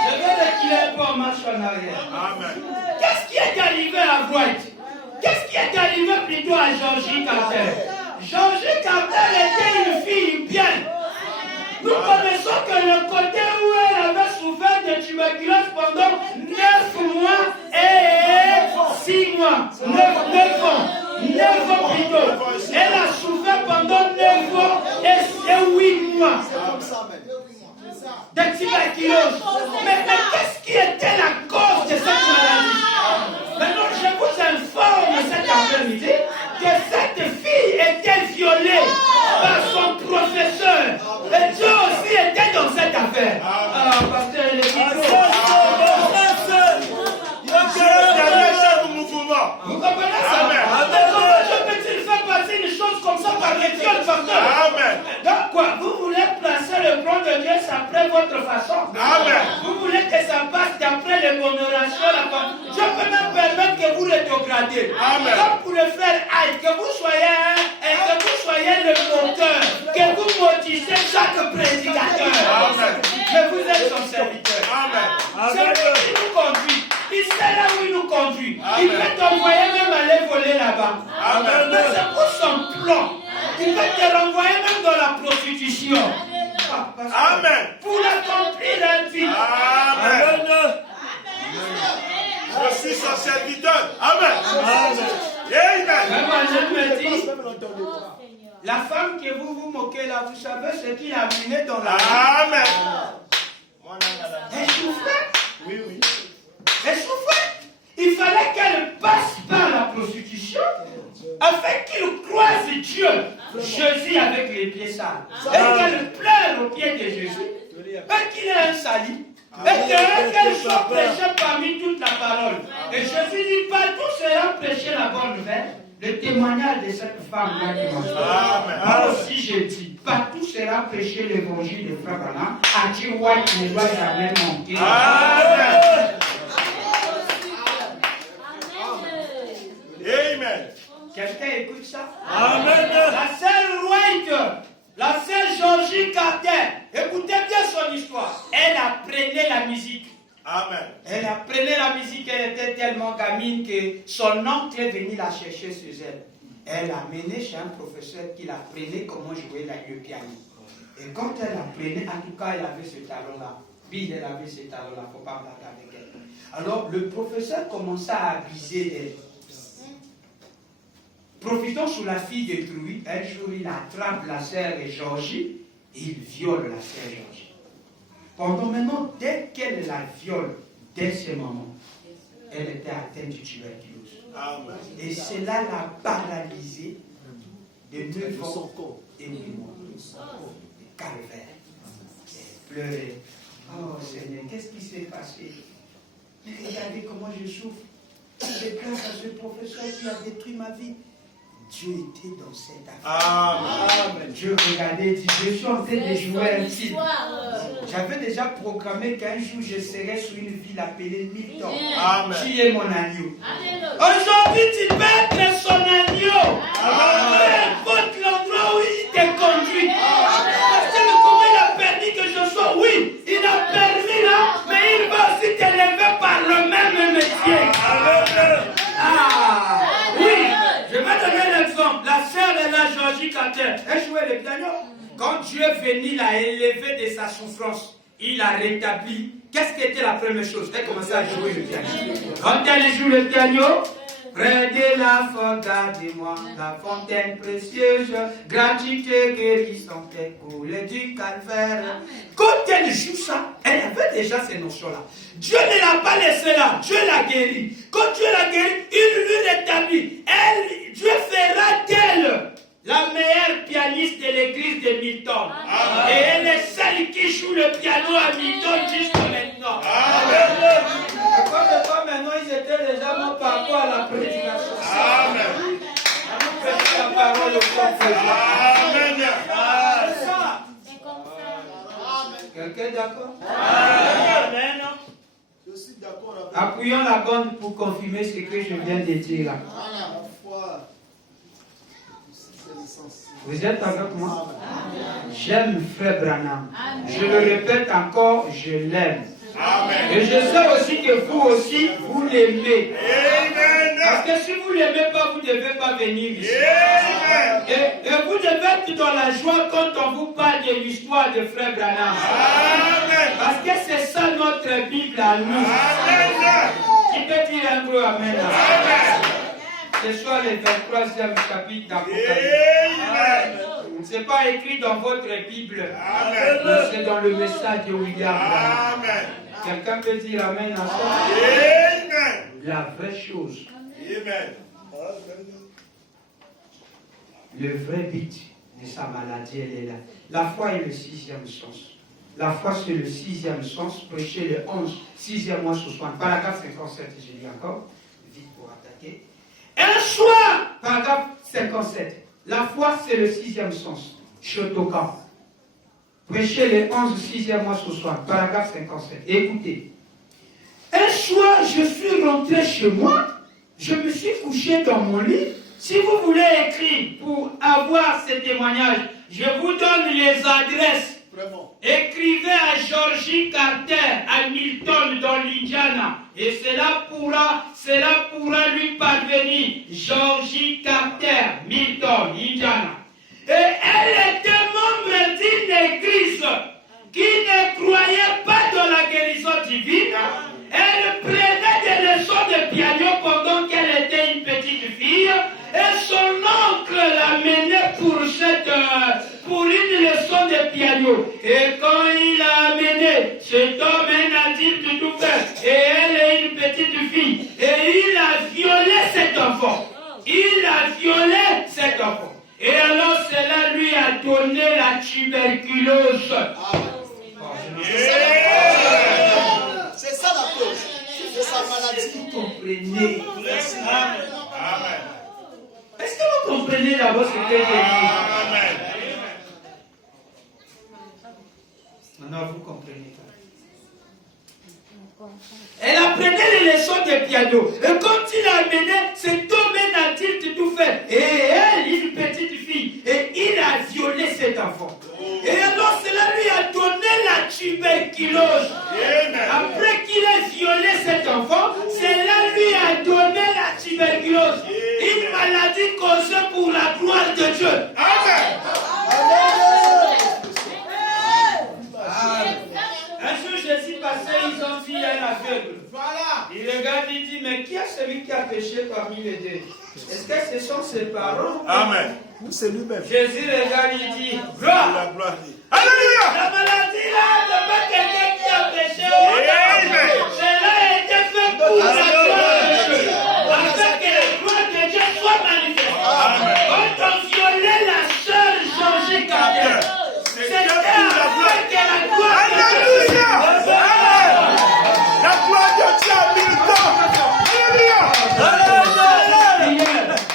Je vais reculer pour marche en arrière. Qu'est-ce qui est arrivé à Wright? Qu'est-ce qui est arrivé plutôt à Georgie Carter? Georgie Carter était une fille bien. Nous connaissons que le côté où elle avait souffert de tuberculose pendant 9 mois et 6 mois. 9 ans. 9 ans plutôt. Elle a souffert pendant 9 ans et 8 mois. De tuberculose. Mais qu'est-ce qui était la cause de cette maladie? Maintenant, je vous informe cet après-midi que cette fille était violée par son professeur. Et Dieu aussi était dans cette affaire. Alors, pasteur, il est vous comprenez ça? Comment Dieu peut-il faire passer une chose comme ça par les viol, pasteur? Donc quoi? Vous voulez placer le plan de Dieu après votre façon? Vous voulez que ça passe d'après les l'honoration, Dieu peut même permettre que vous rétrogradez. Comme pour le frère Hyde, que vous soyez le moteur, que vous motivez chaque prédicateur. Mais vous êtes son serviteur. C'est lui qui nous conduit. Il sait là où il nous conduit. Il peut t'envoyer même aller voler là-bas. Mais c'est pour son plan. Il peut te renvoyer même dans la prostitution. pas. Pasteur. Amen. Pour accomplir la vie. Amen. Je suis son serviteur. Amen. Vraiment, je me dis, la femme que vous vous moquez là, vous savez ce qu'il a amené dans la vie. Amen. Elle souffrait. Oui, oui. Elle souffrait. Il fallait qu'elle passe par la prostitution afin qu'il croise Dieu, Jésus avec les pieds sales. Et qu'elle pleure aux pieds de Jésus. Et qu'il ait un salut. Et qu'elle soit prêchée parmi toute la parole. Et Jésus dit, partout sera prêché la bonne nouvelle. Le témoignage de cette femme-là qui m'a fait. Moi aussi je dis, partout sera prêché l'évangile de Frère Branham. À Dieu, il ne doit jamais manquer. Amen. Amen. Quelqu'un écoute ça? Amen. La sœur White, la sœur Georgie Carter, écoutez bien son histoire. Elle apprenait la musique. Amen. Elle apprenait la musique, elle était tellement gamine que son oncle est venu la chercher chez elle. Elle l'a menée chez un professeur qui l'apprenait comment jouer le piano. Et quand elle apprenait, en tout cas, elle avait ce talent-là. Bill, elle avait ce talent-là, il ne faut pas blaguer avec elle. Alors, le professeur commença à abuser d'elle. Profitant sur la fille détruite, un jour, il attrape la sœur Georgie et il viole la sœur Georgie. Pendant maintenant, dès qu'elle la viole, dès ce moment, elle était atteinte de tuberculose. Amen. Et cela l'a paralysée de 9 ans et 8 mois. Calvaire. Elle pleurait. Oh Seigneur, qu'est-ce qui s'est passé? Mais regardez comment je souffre. C'est grâce à ce professeur qui a détruit ma vie. Dieu était dans cette affaire. Amen. Dieu regardait et dit, je suis en train de jouer un film. J'avais déjà programmé qu'un jour je serai sur une ville appelée Milton. Amen. Qui est mon agneau. Aujourd'hui tu peux être son agneau. Peu importe l'endroit où il te conduit. Parce que comment il a permis que je sois? Oui, il a permis là, mais il va aussi t'élever par le même métier. Ah, oui. Je vais donner l'exemple. La sœur de la Georgie Carter, elle jouait le piano. Quand Dieu est venu la élever de sa souffrance, il l'a rétabli. Qu'est-ce qui était la première chose? Elle commençait à jouer le piano. Quand elle joue le piano, près de la fontaine, gardez-moi, la fontaine précieuse, gratuité guérissante, coulée du calvaire. Quand elle joue ça, elle avait déjà ces notions-là. Dieu ne l'a pas laissé là, Dieu l'a guéri. Quand Dieu l'a guéri, il lui rétablit. Dieu fera d'elle la meilleure pianiste de l'église de Milton. Et elle est celle qui joue le piano à Milton jusqu'à maintenant. Comme maintenant, ils étaient déjà morts par rapport à la prédication. Amen. La parole au peuple. Quelqu'un d'accord? Amen. Je suis d'accord avec Appuyons la bande pour confirmer ce que je viens de dire là. Vous êtes avec moi? J'aime Frère Branham. Je le répète encore, je l'aime. Et je sais aussi que vous aussi, vous l'aimez. Parce que si vous ne l'aimez pas, vous ne devez pas venir ici. Et vous devez être dans la joie quand on vous parle de l'histoire de Frère Branham. Parce que c'est ça notre Bible à nous. Qui peut dire un peu Amen? Ce soir, le 23e chapitre d'Apocalypse. Ce n'est pas écrit dans votre Bible. Mais c'est dans le message de William Branham. Quelqu'un peut dire Amen à ça? La vraie chose. Le vrai but de sa maladie, elle est là. La foi est le 6e sens. La foi, c'est le 6e sens. Prêcher le 6e mois sur 60. Paragraphe 57, je lis encore. Vite pour attaquer. Un soir, paragraphe 57. La foi, c'est le 6e sens. Shotokan. Prêcher le 6e mois sur 60. Paragraphe 57. Écoutez. Un soir, je suis rentré chez moi. Je me suis couché dans mon lit. Si vous voulez écrire pour avoir ces témoignages, je vous donne les adresses. Écrivez à Georgie Carter à Milton dans l'Indiana. Et cela pourra lui parvenir. Georgie Carter, Milton, Indiana. Et elle était membre d'une église enfant. Il a violé cet enfant. Et alors cela lui a donné la tuberculose. C'est ça la cause. C'est sa maladie. Vous comprenez? Amen. Est-ce que vous comprenez d'abord ce que j'ai dit? Amen. Non, vous comprenez pas. Elle apprenait les leçons de piano. Et quand il a amené, cet homme a-t-il tout fait. Et elle, une petite fille, et il a violé cet enfant. Et alors cela lui a donné la tuberculose. Après qu'il ait violé cet enfant, cela lui a donné la tuberculose. Une maladie causée pour la gloire de Dieu. Amen. Un jour, Jésus passait, ils ont vu un aveugle. Voilà. Il regarde, il dit, mais qui est celui qui a péché parmi les deux? Est-ce que ce sont ses parents? Amen. C'est lui-même. Jésus regarde, il dit, gloire. La gloire. Alléluia. La maladie là, c'est pas quelqu'un qui a péché. Amen. Cela a été fait pour la gloire de Dieu. Afin que la gloire de Dieu soit manifestée. Amen. Quand on violait la sœur Georgie Carter, c'était afin que la gloire de Dieu. Alléluia. Amen. La gloire de Dieu a mis le temps. Alléluia.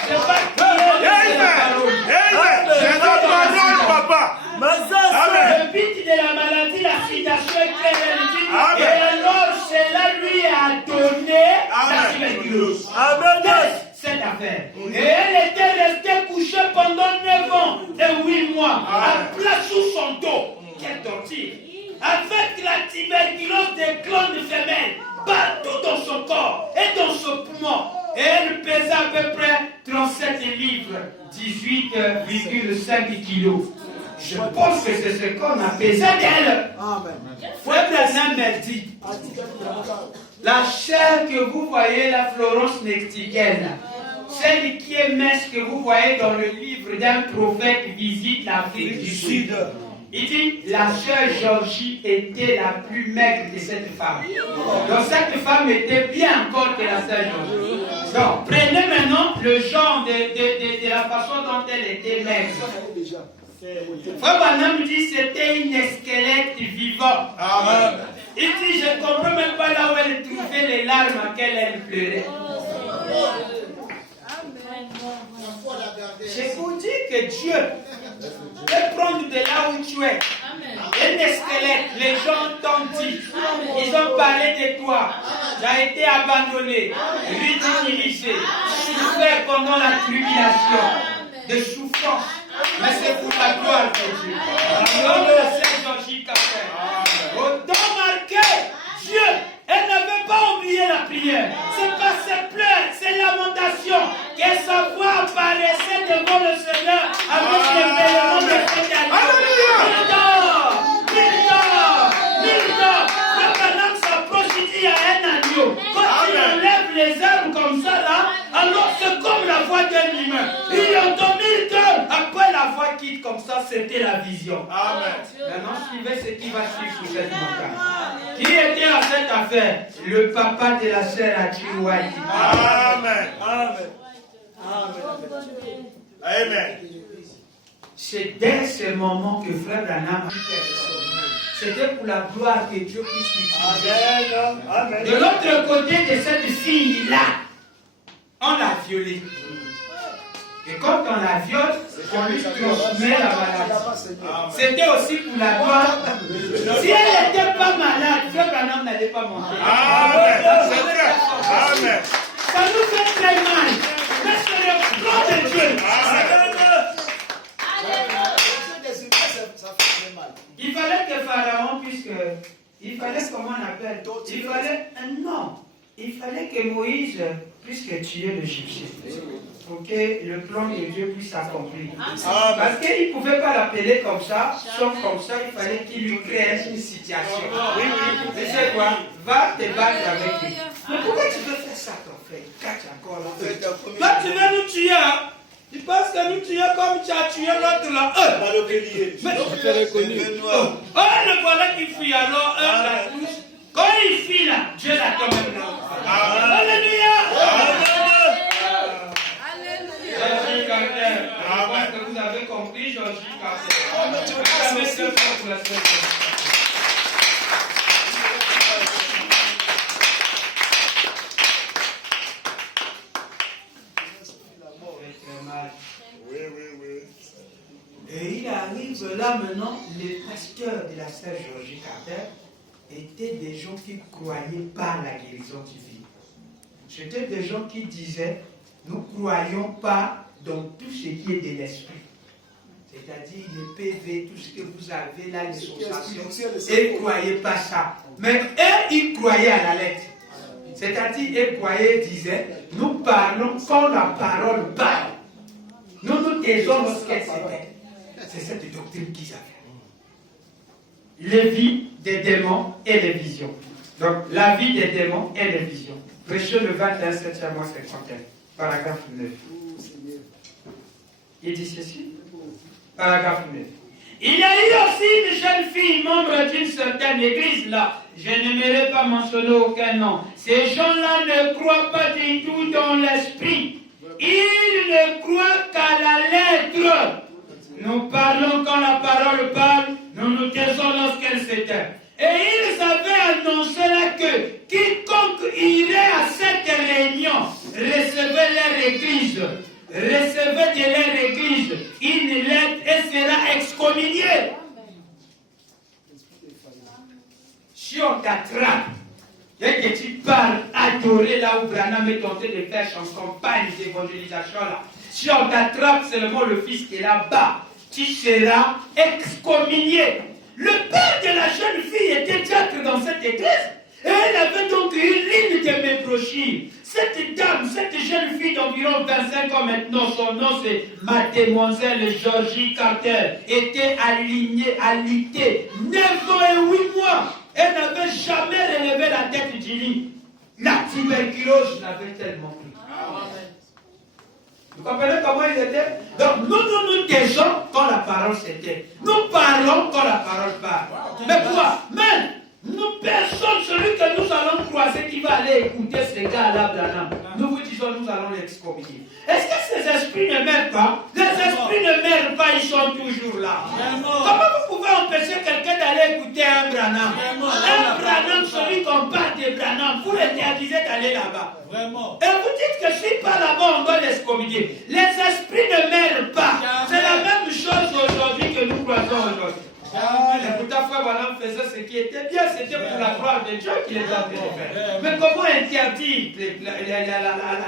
C'est pas prière, c'est la parole. Amen. C'est la parole, papa. Amen. Le but de la maladie, la citation est claire, elle dit, Amen. et alors cela lui a donné la Amen. tuberculose. Amen. Cette affaire. Et elle était restée couchée pendant 9 ans et 8 mois, à plat sous son dos. Quelle torture. Avec la tuberculose des glandes femelles, partout dans son corps et dans son poumon. Et elle pesait à peu près 37 livres, 18,5 kilos. Je pense que c'est ce qu'on a pesé d'elle. Amen. Frère Branham m'a dit, la chair que vous voyez, la Florence Nightingale, celle qui est mince que vous voyez dans le livre d'un prophète qui visite l'Afrique du Sud. Il dit, la sœur Georgie était la plus maigre de cette femme. Donc cette femme était bien encore que la sœur Georgie. Donc prenez maintenant le genre de la façon dont elle était maigre. Frère Branham dit c'était une squelette vivant. Amen. Il dit, je ne comprends même pas là où elle trouvait les larmes à quelles elle pleurait. Je vous dis que Dieu peut prendre de là où tu es. Un squelette, les gens t'ont dit, ils ont parlé de toi, tu as été abandonné, ridiculisé, souffert pendant la tribulation, de souffrance. Mais c'est pour la gloire de Dieu. Comme le Seigneur Georgie Carter. Autant marqué, Dieu, elle n'avait pas oublié la prière. C'est pas ses pleurs, ses lamentations. Que sa voix apparaissait devant le Seigneur avec les éléments de cette Alléluia. Milton, le Branham s'approche, il dit à un agneau. Quand il enlève les arbres comme ça là, alors c'est comme la voix d'un humain. Il entend Milton. Après la voix quitte comme ça, c'était la vision. Amen. Maintenant, suivez ce qui va suivre sur cette montagne. Qui était à cette affaire? Le papa de la sœur Achiouaï. Amen. Amen. Amen. C'est dès ce moment que Frère Branham, c'était pour la gloire que Dieu puisse l'utiliser. Amen. De l'autre côté de cette fille-là, on l'a violée. Et quand on la viole, on lui transmet la maladie. C'était aussi pour la gloire. Si elle n'était pas malade, Frère Branham n'allait pas monter. Amen. C'est vrai. Amen. Ça nous fait très mal. Mais c'est le plan de Dieu. Ça fait très mal. Il fallait que Pharaon, il fallait, comment on appelle, il fallait que Moïse puisse tuer l'Égyptien. Pour que le plan de Dieu puisse s'accomplir. Parce qu'il ne pouvait pas l'appeler comme ça, sauf comme ça, il fallait qu'il lui crée une situation. Oui. Tu sais quoi? Va te battre avec lui. Mais pourquoi tu veux faire ça, ton frère? Catch encore là. Toi, tu veux nous tuer, hein? Tu penses que nous tuer comme tu as tué l'autre là? Mais le voilà qui fuit alors, la touche. Quand il fuit là, Dieu l'a quand même là. Alléluia! Et il arrive là maintenant, les pasteurs de la sœur Georgie Carter étaient des gens qui croyaient pas à la guérison divine. C'était des gens qui disaient, nous ne croyons pas dans tout ce qui est de l'esprit. C'est-à-dire les PV, tout ce que vous avez là, les sensations, et ne croyaient pas ça. Mais eux, ils croyaient à la lettre. C'est-à-dire, ils croyaient, disaient, nous parlons quand la parole parle. Nous taisons lorsqu'elle s'éteint. C'est cette doctrine qu'ils avaient. Les vies des démons et les visions. Donc, la vie des démons et les visions. Prêchons le 21, 7e mois 51, paragraphe 9. Il dit ceci. Paragraphe 9. Il y a eu aussi une jeune fille, membre d'une certaine église là. Je n'aimerais pas mentionner aucun nom. Ces gens-là ne croient pas du tout dans l'esprit. Ils ne croient qu'à la lettre. Nous parlons quand la parole parle, nous nous taisons lorsqu'elle s'éteint. Et ils avaient annoncé là que quiconque irait à cette réunion recevait leur église, recevait de leur église une lettre et sera excommunié. Si on t'attrape et que tu parles adorer là où Branham est tenté de faire son campagne d'évangélisation là, si on t'attrape seulement le fils qui est là-bas, tu seras excommunié. Le père de la jeune fille était diacre dans cette église. Et elle avait donc une ligne de mes brochures. Cette dame, cette jeune fille d'environ 25 ans maintenant, son nom c'est Mademoiselle Georgie Carter, était alignée, alitée, 9 ans et 8 mois. Elle n'avait jamais relevé la tête du lit. La tuberculose l'avait tellement pris. Vous comprenez comment ils étaient? Donc nous taisons quand la parole s'était. Nous parlons quand la parole parle. Mais quoi? Même nous, personne, celui que nous allons croiser qui va aller écouter ce gars-là, Branham, nous vous disons, nous allons l'excommunier. Est-ce que ces esprits ne meurent pas? Les esprits ne meurent pas, ils sont toujours là. Comment vous pouvez empêcher quelqu'un d'aller écouter un Branham? Un Branham, celui qu'on parle de Branham, vous l'interdisez d'aller là-bas. Vraiment. Et vous dites que si pas là-bas, on doit l'excommunier. Les esprits ne meurent pas. C'est la même chose aujourd'hui que nous croisons aujourd'hui. Et pourtant, Frère Branham faisait ce qui était bien, c'était pour la gloire de Dieu qu'il les a fait faire. Mais comment interdire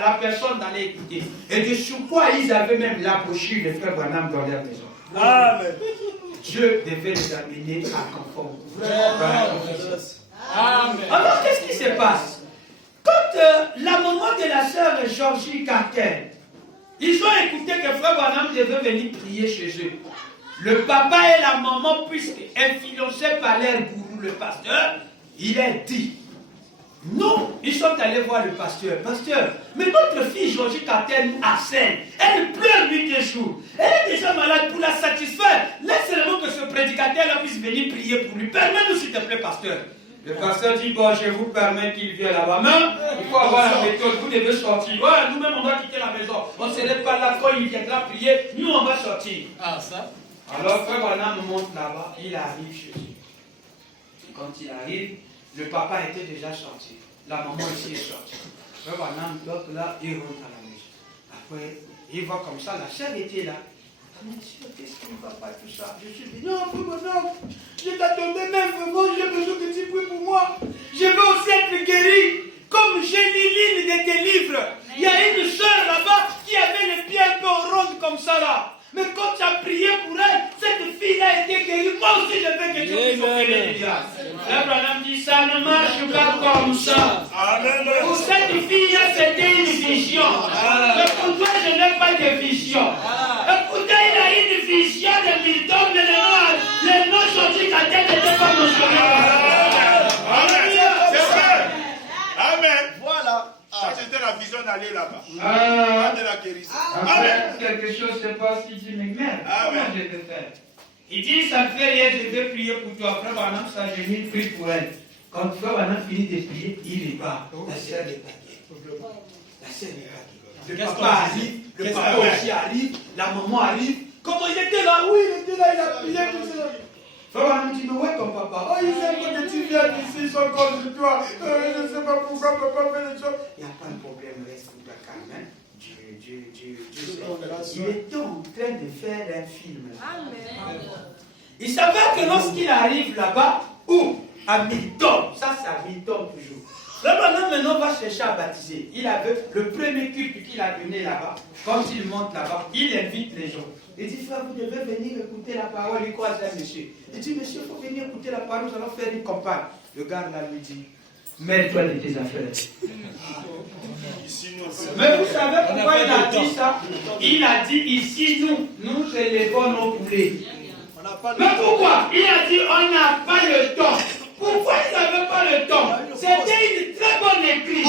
la personne d'aller écouter? Et de sur quoi ils avaient même la brochure de Frère Branham dans leur maison. Amen. Dieu devait les amener à conforme. Amen. Alors, qu'est-ce qui se passe? Quand la maman de la sœur Georgie Carter, ils ont écouté que Frère Branham devait venir prier chez eux. Le papa et la maman, puisque influencés par leur gourou, le pasteur, il a dit, non, ils sont allés voir le pasteur. Pasteur, mais notre fille Georgie Carter nous harcèle. Elle pleure nuit et jour. Elle est déjà malade. Pour la satisfaire, laisse seulement que ce prédicateur-là puisse venir prier pour lui. Permets-nous s'il te plaît, pasteur. Le pasteur dit, bon, je vous permets qu'il vienne là-bas. Mais il faut avoir la méthode, vous devez sortir. Voilà, nous-mêmes, on doit quitter la maison. On ne serait pas là quand il viendra prier. Nous, on va sortir. Ah, ça? Alors, Frère Branham monte là-bas, il arrive chez lui. Quand il arrive, le papa était déjà sorti. La maman aussi est sortie. Frère Branham, l'autre là, il rentre à la maison. Après, il voit comme ça, la sœur était là. Monsieur, qu'est-ce qui ne va pas tout ça? Je suis dit, non, Frère Branham, je t'attendais même vraiment, j'ai besoin que tu pries pour moi. Je veux aussi être guéri. Comme j'ai lu l'île de tes livres, il y a une sœur là-bas qui avait les pieds un peu ronds comme ça là. Mais quand tu as prié pour elle, cette fille-là a été guérie. Moi aussi, je veux que Dieu puisse opérer les gens. Abraham dit, ça ne marche pas comme ça. Amen. Pour cette fille-là, c'était une vision. Mais pour toi, je n'ai pas de vision. Et pourtant, il a une vision de Milton, mais les noms sortis à tête n'étaient pas mentionnés. Amen. C'est vrai. Amen. Voilà. Ça, c'était la vision d'aller là-bas. De la guérison. Après, Amen. quelque chose se passe, il dit, mais merde, Amen. comment je vais faire? Il dit, ça me fait rien, je vais prier pour toi. Frère Branham s'agenouille, prie pour elle. Quand Frère Branham finit de prier, il repart. La sœur n'est pas guérie. La sœur n'est pas guérie. Le papa arrive, le papa aussi arrive, la maman arrive. Comment il était là? Oui, il était là, il a prié, tout ça. Frère Branham dit, mais où est ton papa? Oh, il sait que tu viens d'ici, ils sont contre toi. Je ne sais pas pourquoi papa fait les choses. Il n'y a pas de problème, reste pour toi calme. Hein? Dieu sait. Il était en train de faire un film. Amen. Il savait que lorsqu'il arrive là-bas, où? À Milton. Ça, c'est à Milton toujours. Frère Branham maintenant va chercher à baptiser. Il avait le premier culte qu'il a donné là-bas. Quand il monte là-bas, il invite les gens. Il dit, frère, vous devez venir écouter la parole. Il croise un monsieur. Il dit, monsieur, il faut venir écouter la parole, nous allons faire une campagne. Le gars là lui dit, mêle-toi de tes affaires. Mais vous savez pourquoi il a dit ça? Il a dit, ici, nous élevons nos poulets. Mais pourquoi? Il a dit, on n'a pas le temps. Pourquoi ils n'avaient pas le temps? C'était une très bonne église.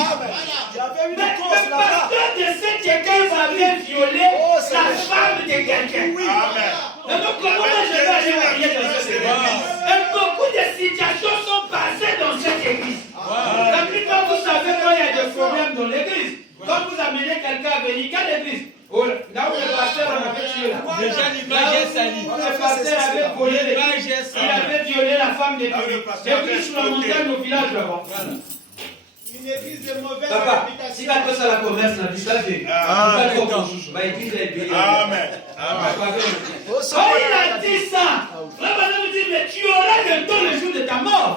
Mais le pasteur de cette église avait violé la femme de quelqu'un. Et donc, comment je vais aller marier dans cette église? Et beaucoup de situations sont passées dans cette église. La plupart, vous savez, quand il y a des problèmes dans l'église, quand vous amenez quelqu'un à venir, quelle église? Oh, là où le pasteur en avait tué là. Déjà l'image est salie. Le pasteur avait volé l'église. Il avait violé la femme d'église. L'église sur la montagne au village là-bas. Une église de mauvaise Papa, réputation. si la cosa la commerce, la vie, Amen. Oh, il a dit ça. Frère Branham dit, mais tu auras le temps le jour de ta mort.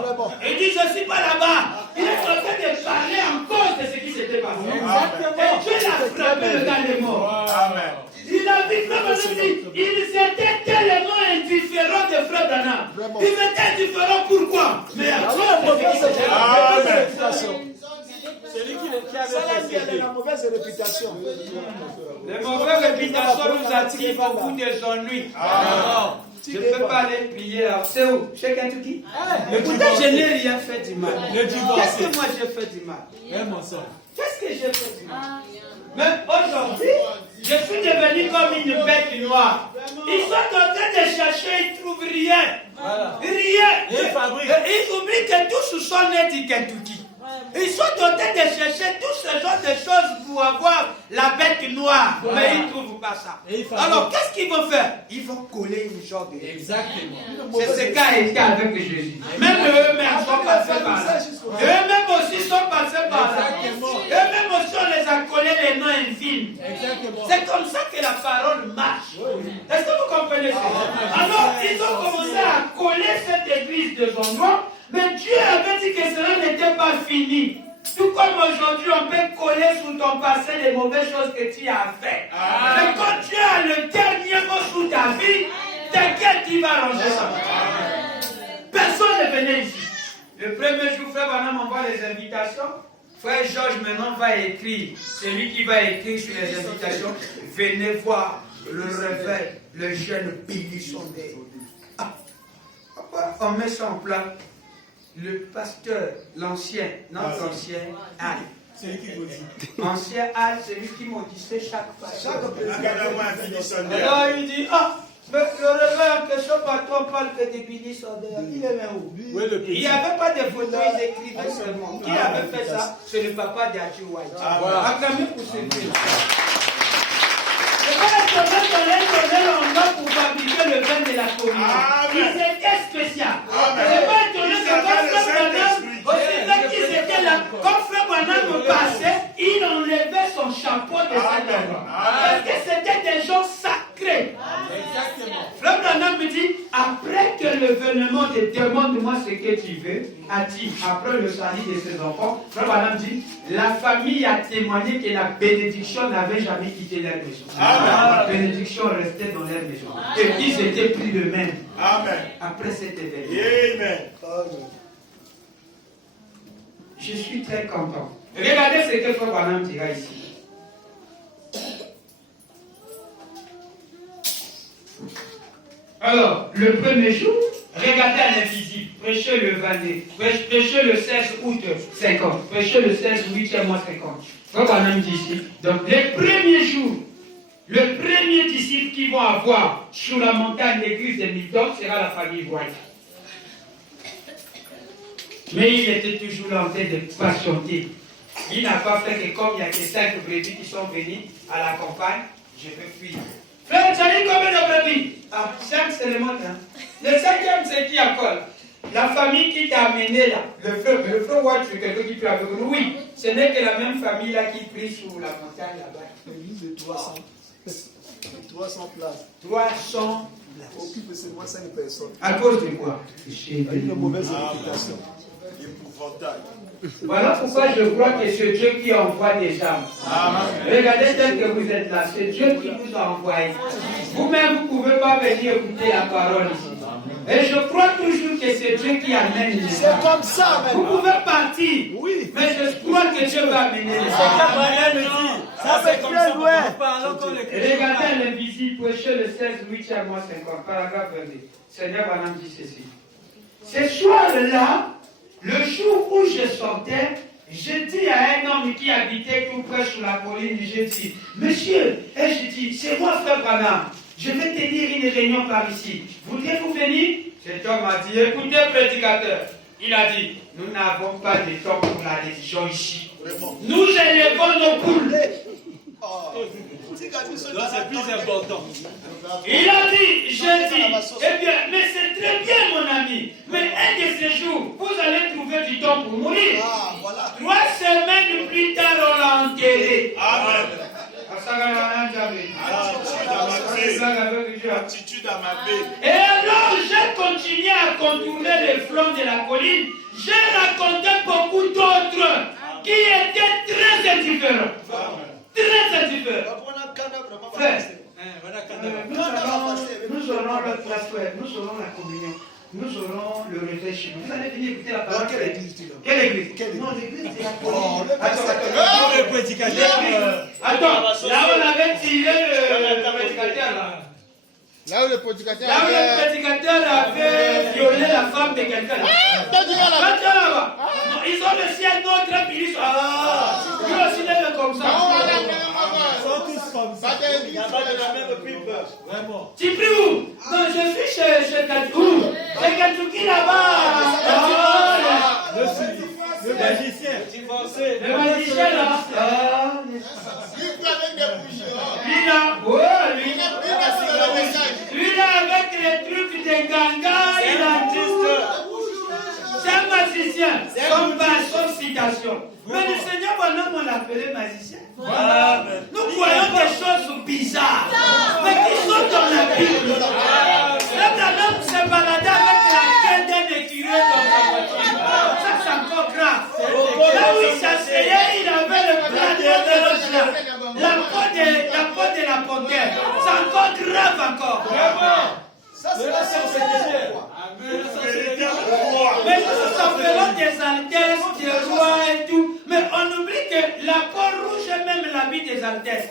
Il dit, je ne suis pas là-bas. Il est en train de parler en cause de ce qui s'était passé. Et Dieu l'a frappé, le gars est mort. Amen. Il a vu Frère Branham dit, il s'était tellement indifférent de Frère Branham. Il était indifférent pourquoi? Mais à Celui qui avait la mauvaise réputation. les mauvaises réputations nous attirent beaucoup des ennuis. Je ne peux pas aller prier là. C'est où? Chez Kentucky? Écoutez, je n'ai rien fait du mal. Qu'est-ce que moi j'ai fait du mal? Qu'est-ce que j'ai fait du mal? Mais aujourd'hui, je suis devenu comme une bête noire. Ils sont en train de chercher, ils ne trouvent rien. Rien. Ils oublient que tous sont nés du Kentucky. Ils sont en train de chercher tout ce genre de choses pour avoir la bête noire. Mais ils ne trouvent pas ça. Alors, qu'est-ce qu'ils vont faire? Ils vont coller une genre de... Exactement. C'est ce qu'a été avec Jésus. Même eux-mêmes sont passés par là. Eux-mêmes aussi sont passés par là. Eux-mêmes aussi, on les a collés les noms infimes. C'est comme ça que la parole marche. Est-ce que vous comprenez ça? Alors, ils ont commencé à coller cette église de son nom. Mais Dieu avait dit que cela n'était pas fini. Tout comme aujourd'hui, on peut coller sous ton passé les mauvaises choses que tu as faites. Mais quand Dieu a le dernier mot sous ta vie, t'inquiète, il va ranger ça. Personne ne venait ici. Le premier jour, Frère Branham envoie les invitations. Frère Georges maintenant va écrire. C'est lui qui va écrire sur les invitations. Venez voir le réveil, le jeune bénisson des... On met ça en place. Le pasteur, l'ancien, notre ancien, Al. C'est lui qui maudit. Ancien Al, c'est lui qui maudissait chaque pasteur. Alors, Alors il dit, mais le réveil en question, on parle que des bénisseurs. Il est là où? Il n'y avait pas de photos, ils écrivaient seulement. Qui avait fait ça? C'est le papa d'Adji White. Acclamez pour celui-là. C'est pas étonnant longtemps pour fabriquer le vin de la communion. Ils étaient spéciaux. C'est pas étonnant que quand Frère Branham, aussi qu'ils étaient là, quand Frère Branham passait, il enlevait son chapeau de sa tête. Parce que c'était des gens sacrés. Frère Branham me dit, après que l'événement te demande-moi ce que tu veux, a-t-il, après le salut de ses enfants, Frère Branham dit, la famille a témoigné que la bénédiction n'avait jamais quitté leur maison. La bénédiction restait dans leur maison. Et ils étaient pris de même. Après cet événement. Je suis très content. Regardez ce que Frère Branham dira ici. Alors, le premier jour, regardez à l'invisible, prêchez le 22, prêchez le 16 août 50, prêchez le 16 8e mois 50. Frère Branham dit ici, donc les premiers jours, le premier disciple qu'ils vont avoir sur la montagne l'église de Milton sera la famille White. Mais il était toujours là en train de patienter. Il n'a pas fait que comme il y a que 5 brebis qui sont venus à la campagne, je veux fuir. Frère, tu as dit combien de brebis? Ah, 5 seulement. Hein. Le 5e, c'est qui encore? La famille qui t'a amené là. Le frère, ouais, tu es quelqu'un qui prie avec nous. Oui, ce n'est que la même famille là qui prie sur la montagne là-bas. L'église de 300. 300 places. 300 Occupe seulement 5 personnes. À cause de quoi? Avec une mauvaise réputation. Épouvantable. Voilà pourquoi je crois que c'est Dieu qui envoie des âmes. Regardez tel que vous êtes là, c'est Dieu qui vous a envoyé. Vous-même, vous ne pouvez pas venir écouter la parole ici. Et je crois toujours que c'est Dieu qui amène les âmes. C'est comme ça Vous maintenant. pouvez partir, Oui. mais je crois que Dieu va amener les âmes. Ça c'est très loin. Regardez l'invisible, prêcher le 16, 8 à moi 50, paragraphe 22. Seigneur Madame dit ceci. Ce soir-là, le jour où je sortais, je dis à un homme qui habitait tout près sur la colline, je dis, monsieur, et je dis, c'est moi frère Branham, je vais tenir une réunion par ici. Voudrez-vous venir? Cet homme a dit, écoutez prédicateur. Il a dit, nous n'avons pas de temps pour la décision ici. Nous élevons nos poules. C'est plus important. Il a dit, je dis, eh bien, mais c'est très bien mon ami, mais un de ces jours, vous allez trouver du temps pour mourir. 3 semaines plus tard, on l'a enterré. Amen. Attitude à ma paix. Et alors, j'ai continué à contourner les flancs de la colline. J'ai raconté beaucoup d'autres qui étaient très indifférents. Très indifférents. Frère, nous aurons le place, nous aurons la communion, nous aurons le réveil chez nous. Vous allez venir écouter la parole. Quelle église tu l'as? Quelle église? Non, l'église de la colline. Le prédicateur. Attends, là on avait tiré le prédicateur là. Là où le prédicateur Là où le prédicateur avait violé la femme de quelqu'un là. Là-bas. Non, ils ont laissé un autre puis lui aussi il est comme ça. Ils sont tous comme ça. Vraiment. Tu pries où? Non, je suis chez Katouki. Chez Katouki là-bas. Le magicien. Le magicien là. Lui là. Ouais, lui. Lui là avec les trucs de ganga, il a dit. C'est un magicien. Sauf citation. Mais le Seigneur Bonhomme, on l'appelait magicien. Nous voyons des choses bizarres, mais qui sont dans la Bible. L'homme s'est baladé avec la queue d'un écureuil dans sa voiture. Ça, c'est encore grave. Là où il s'asseyait, il avait le plateau de l'autre là. La peau de la panthère. C'est encore grave encore. Ça c'est la science égyptienne. Mais ça s'appelle des altesses, des rois et tout. Mais on oublie que la peau rouge est même l'habit des altesses.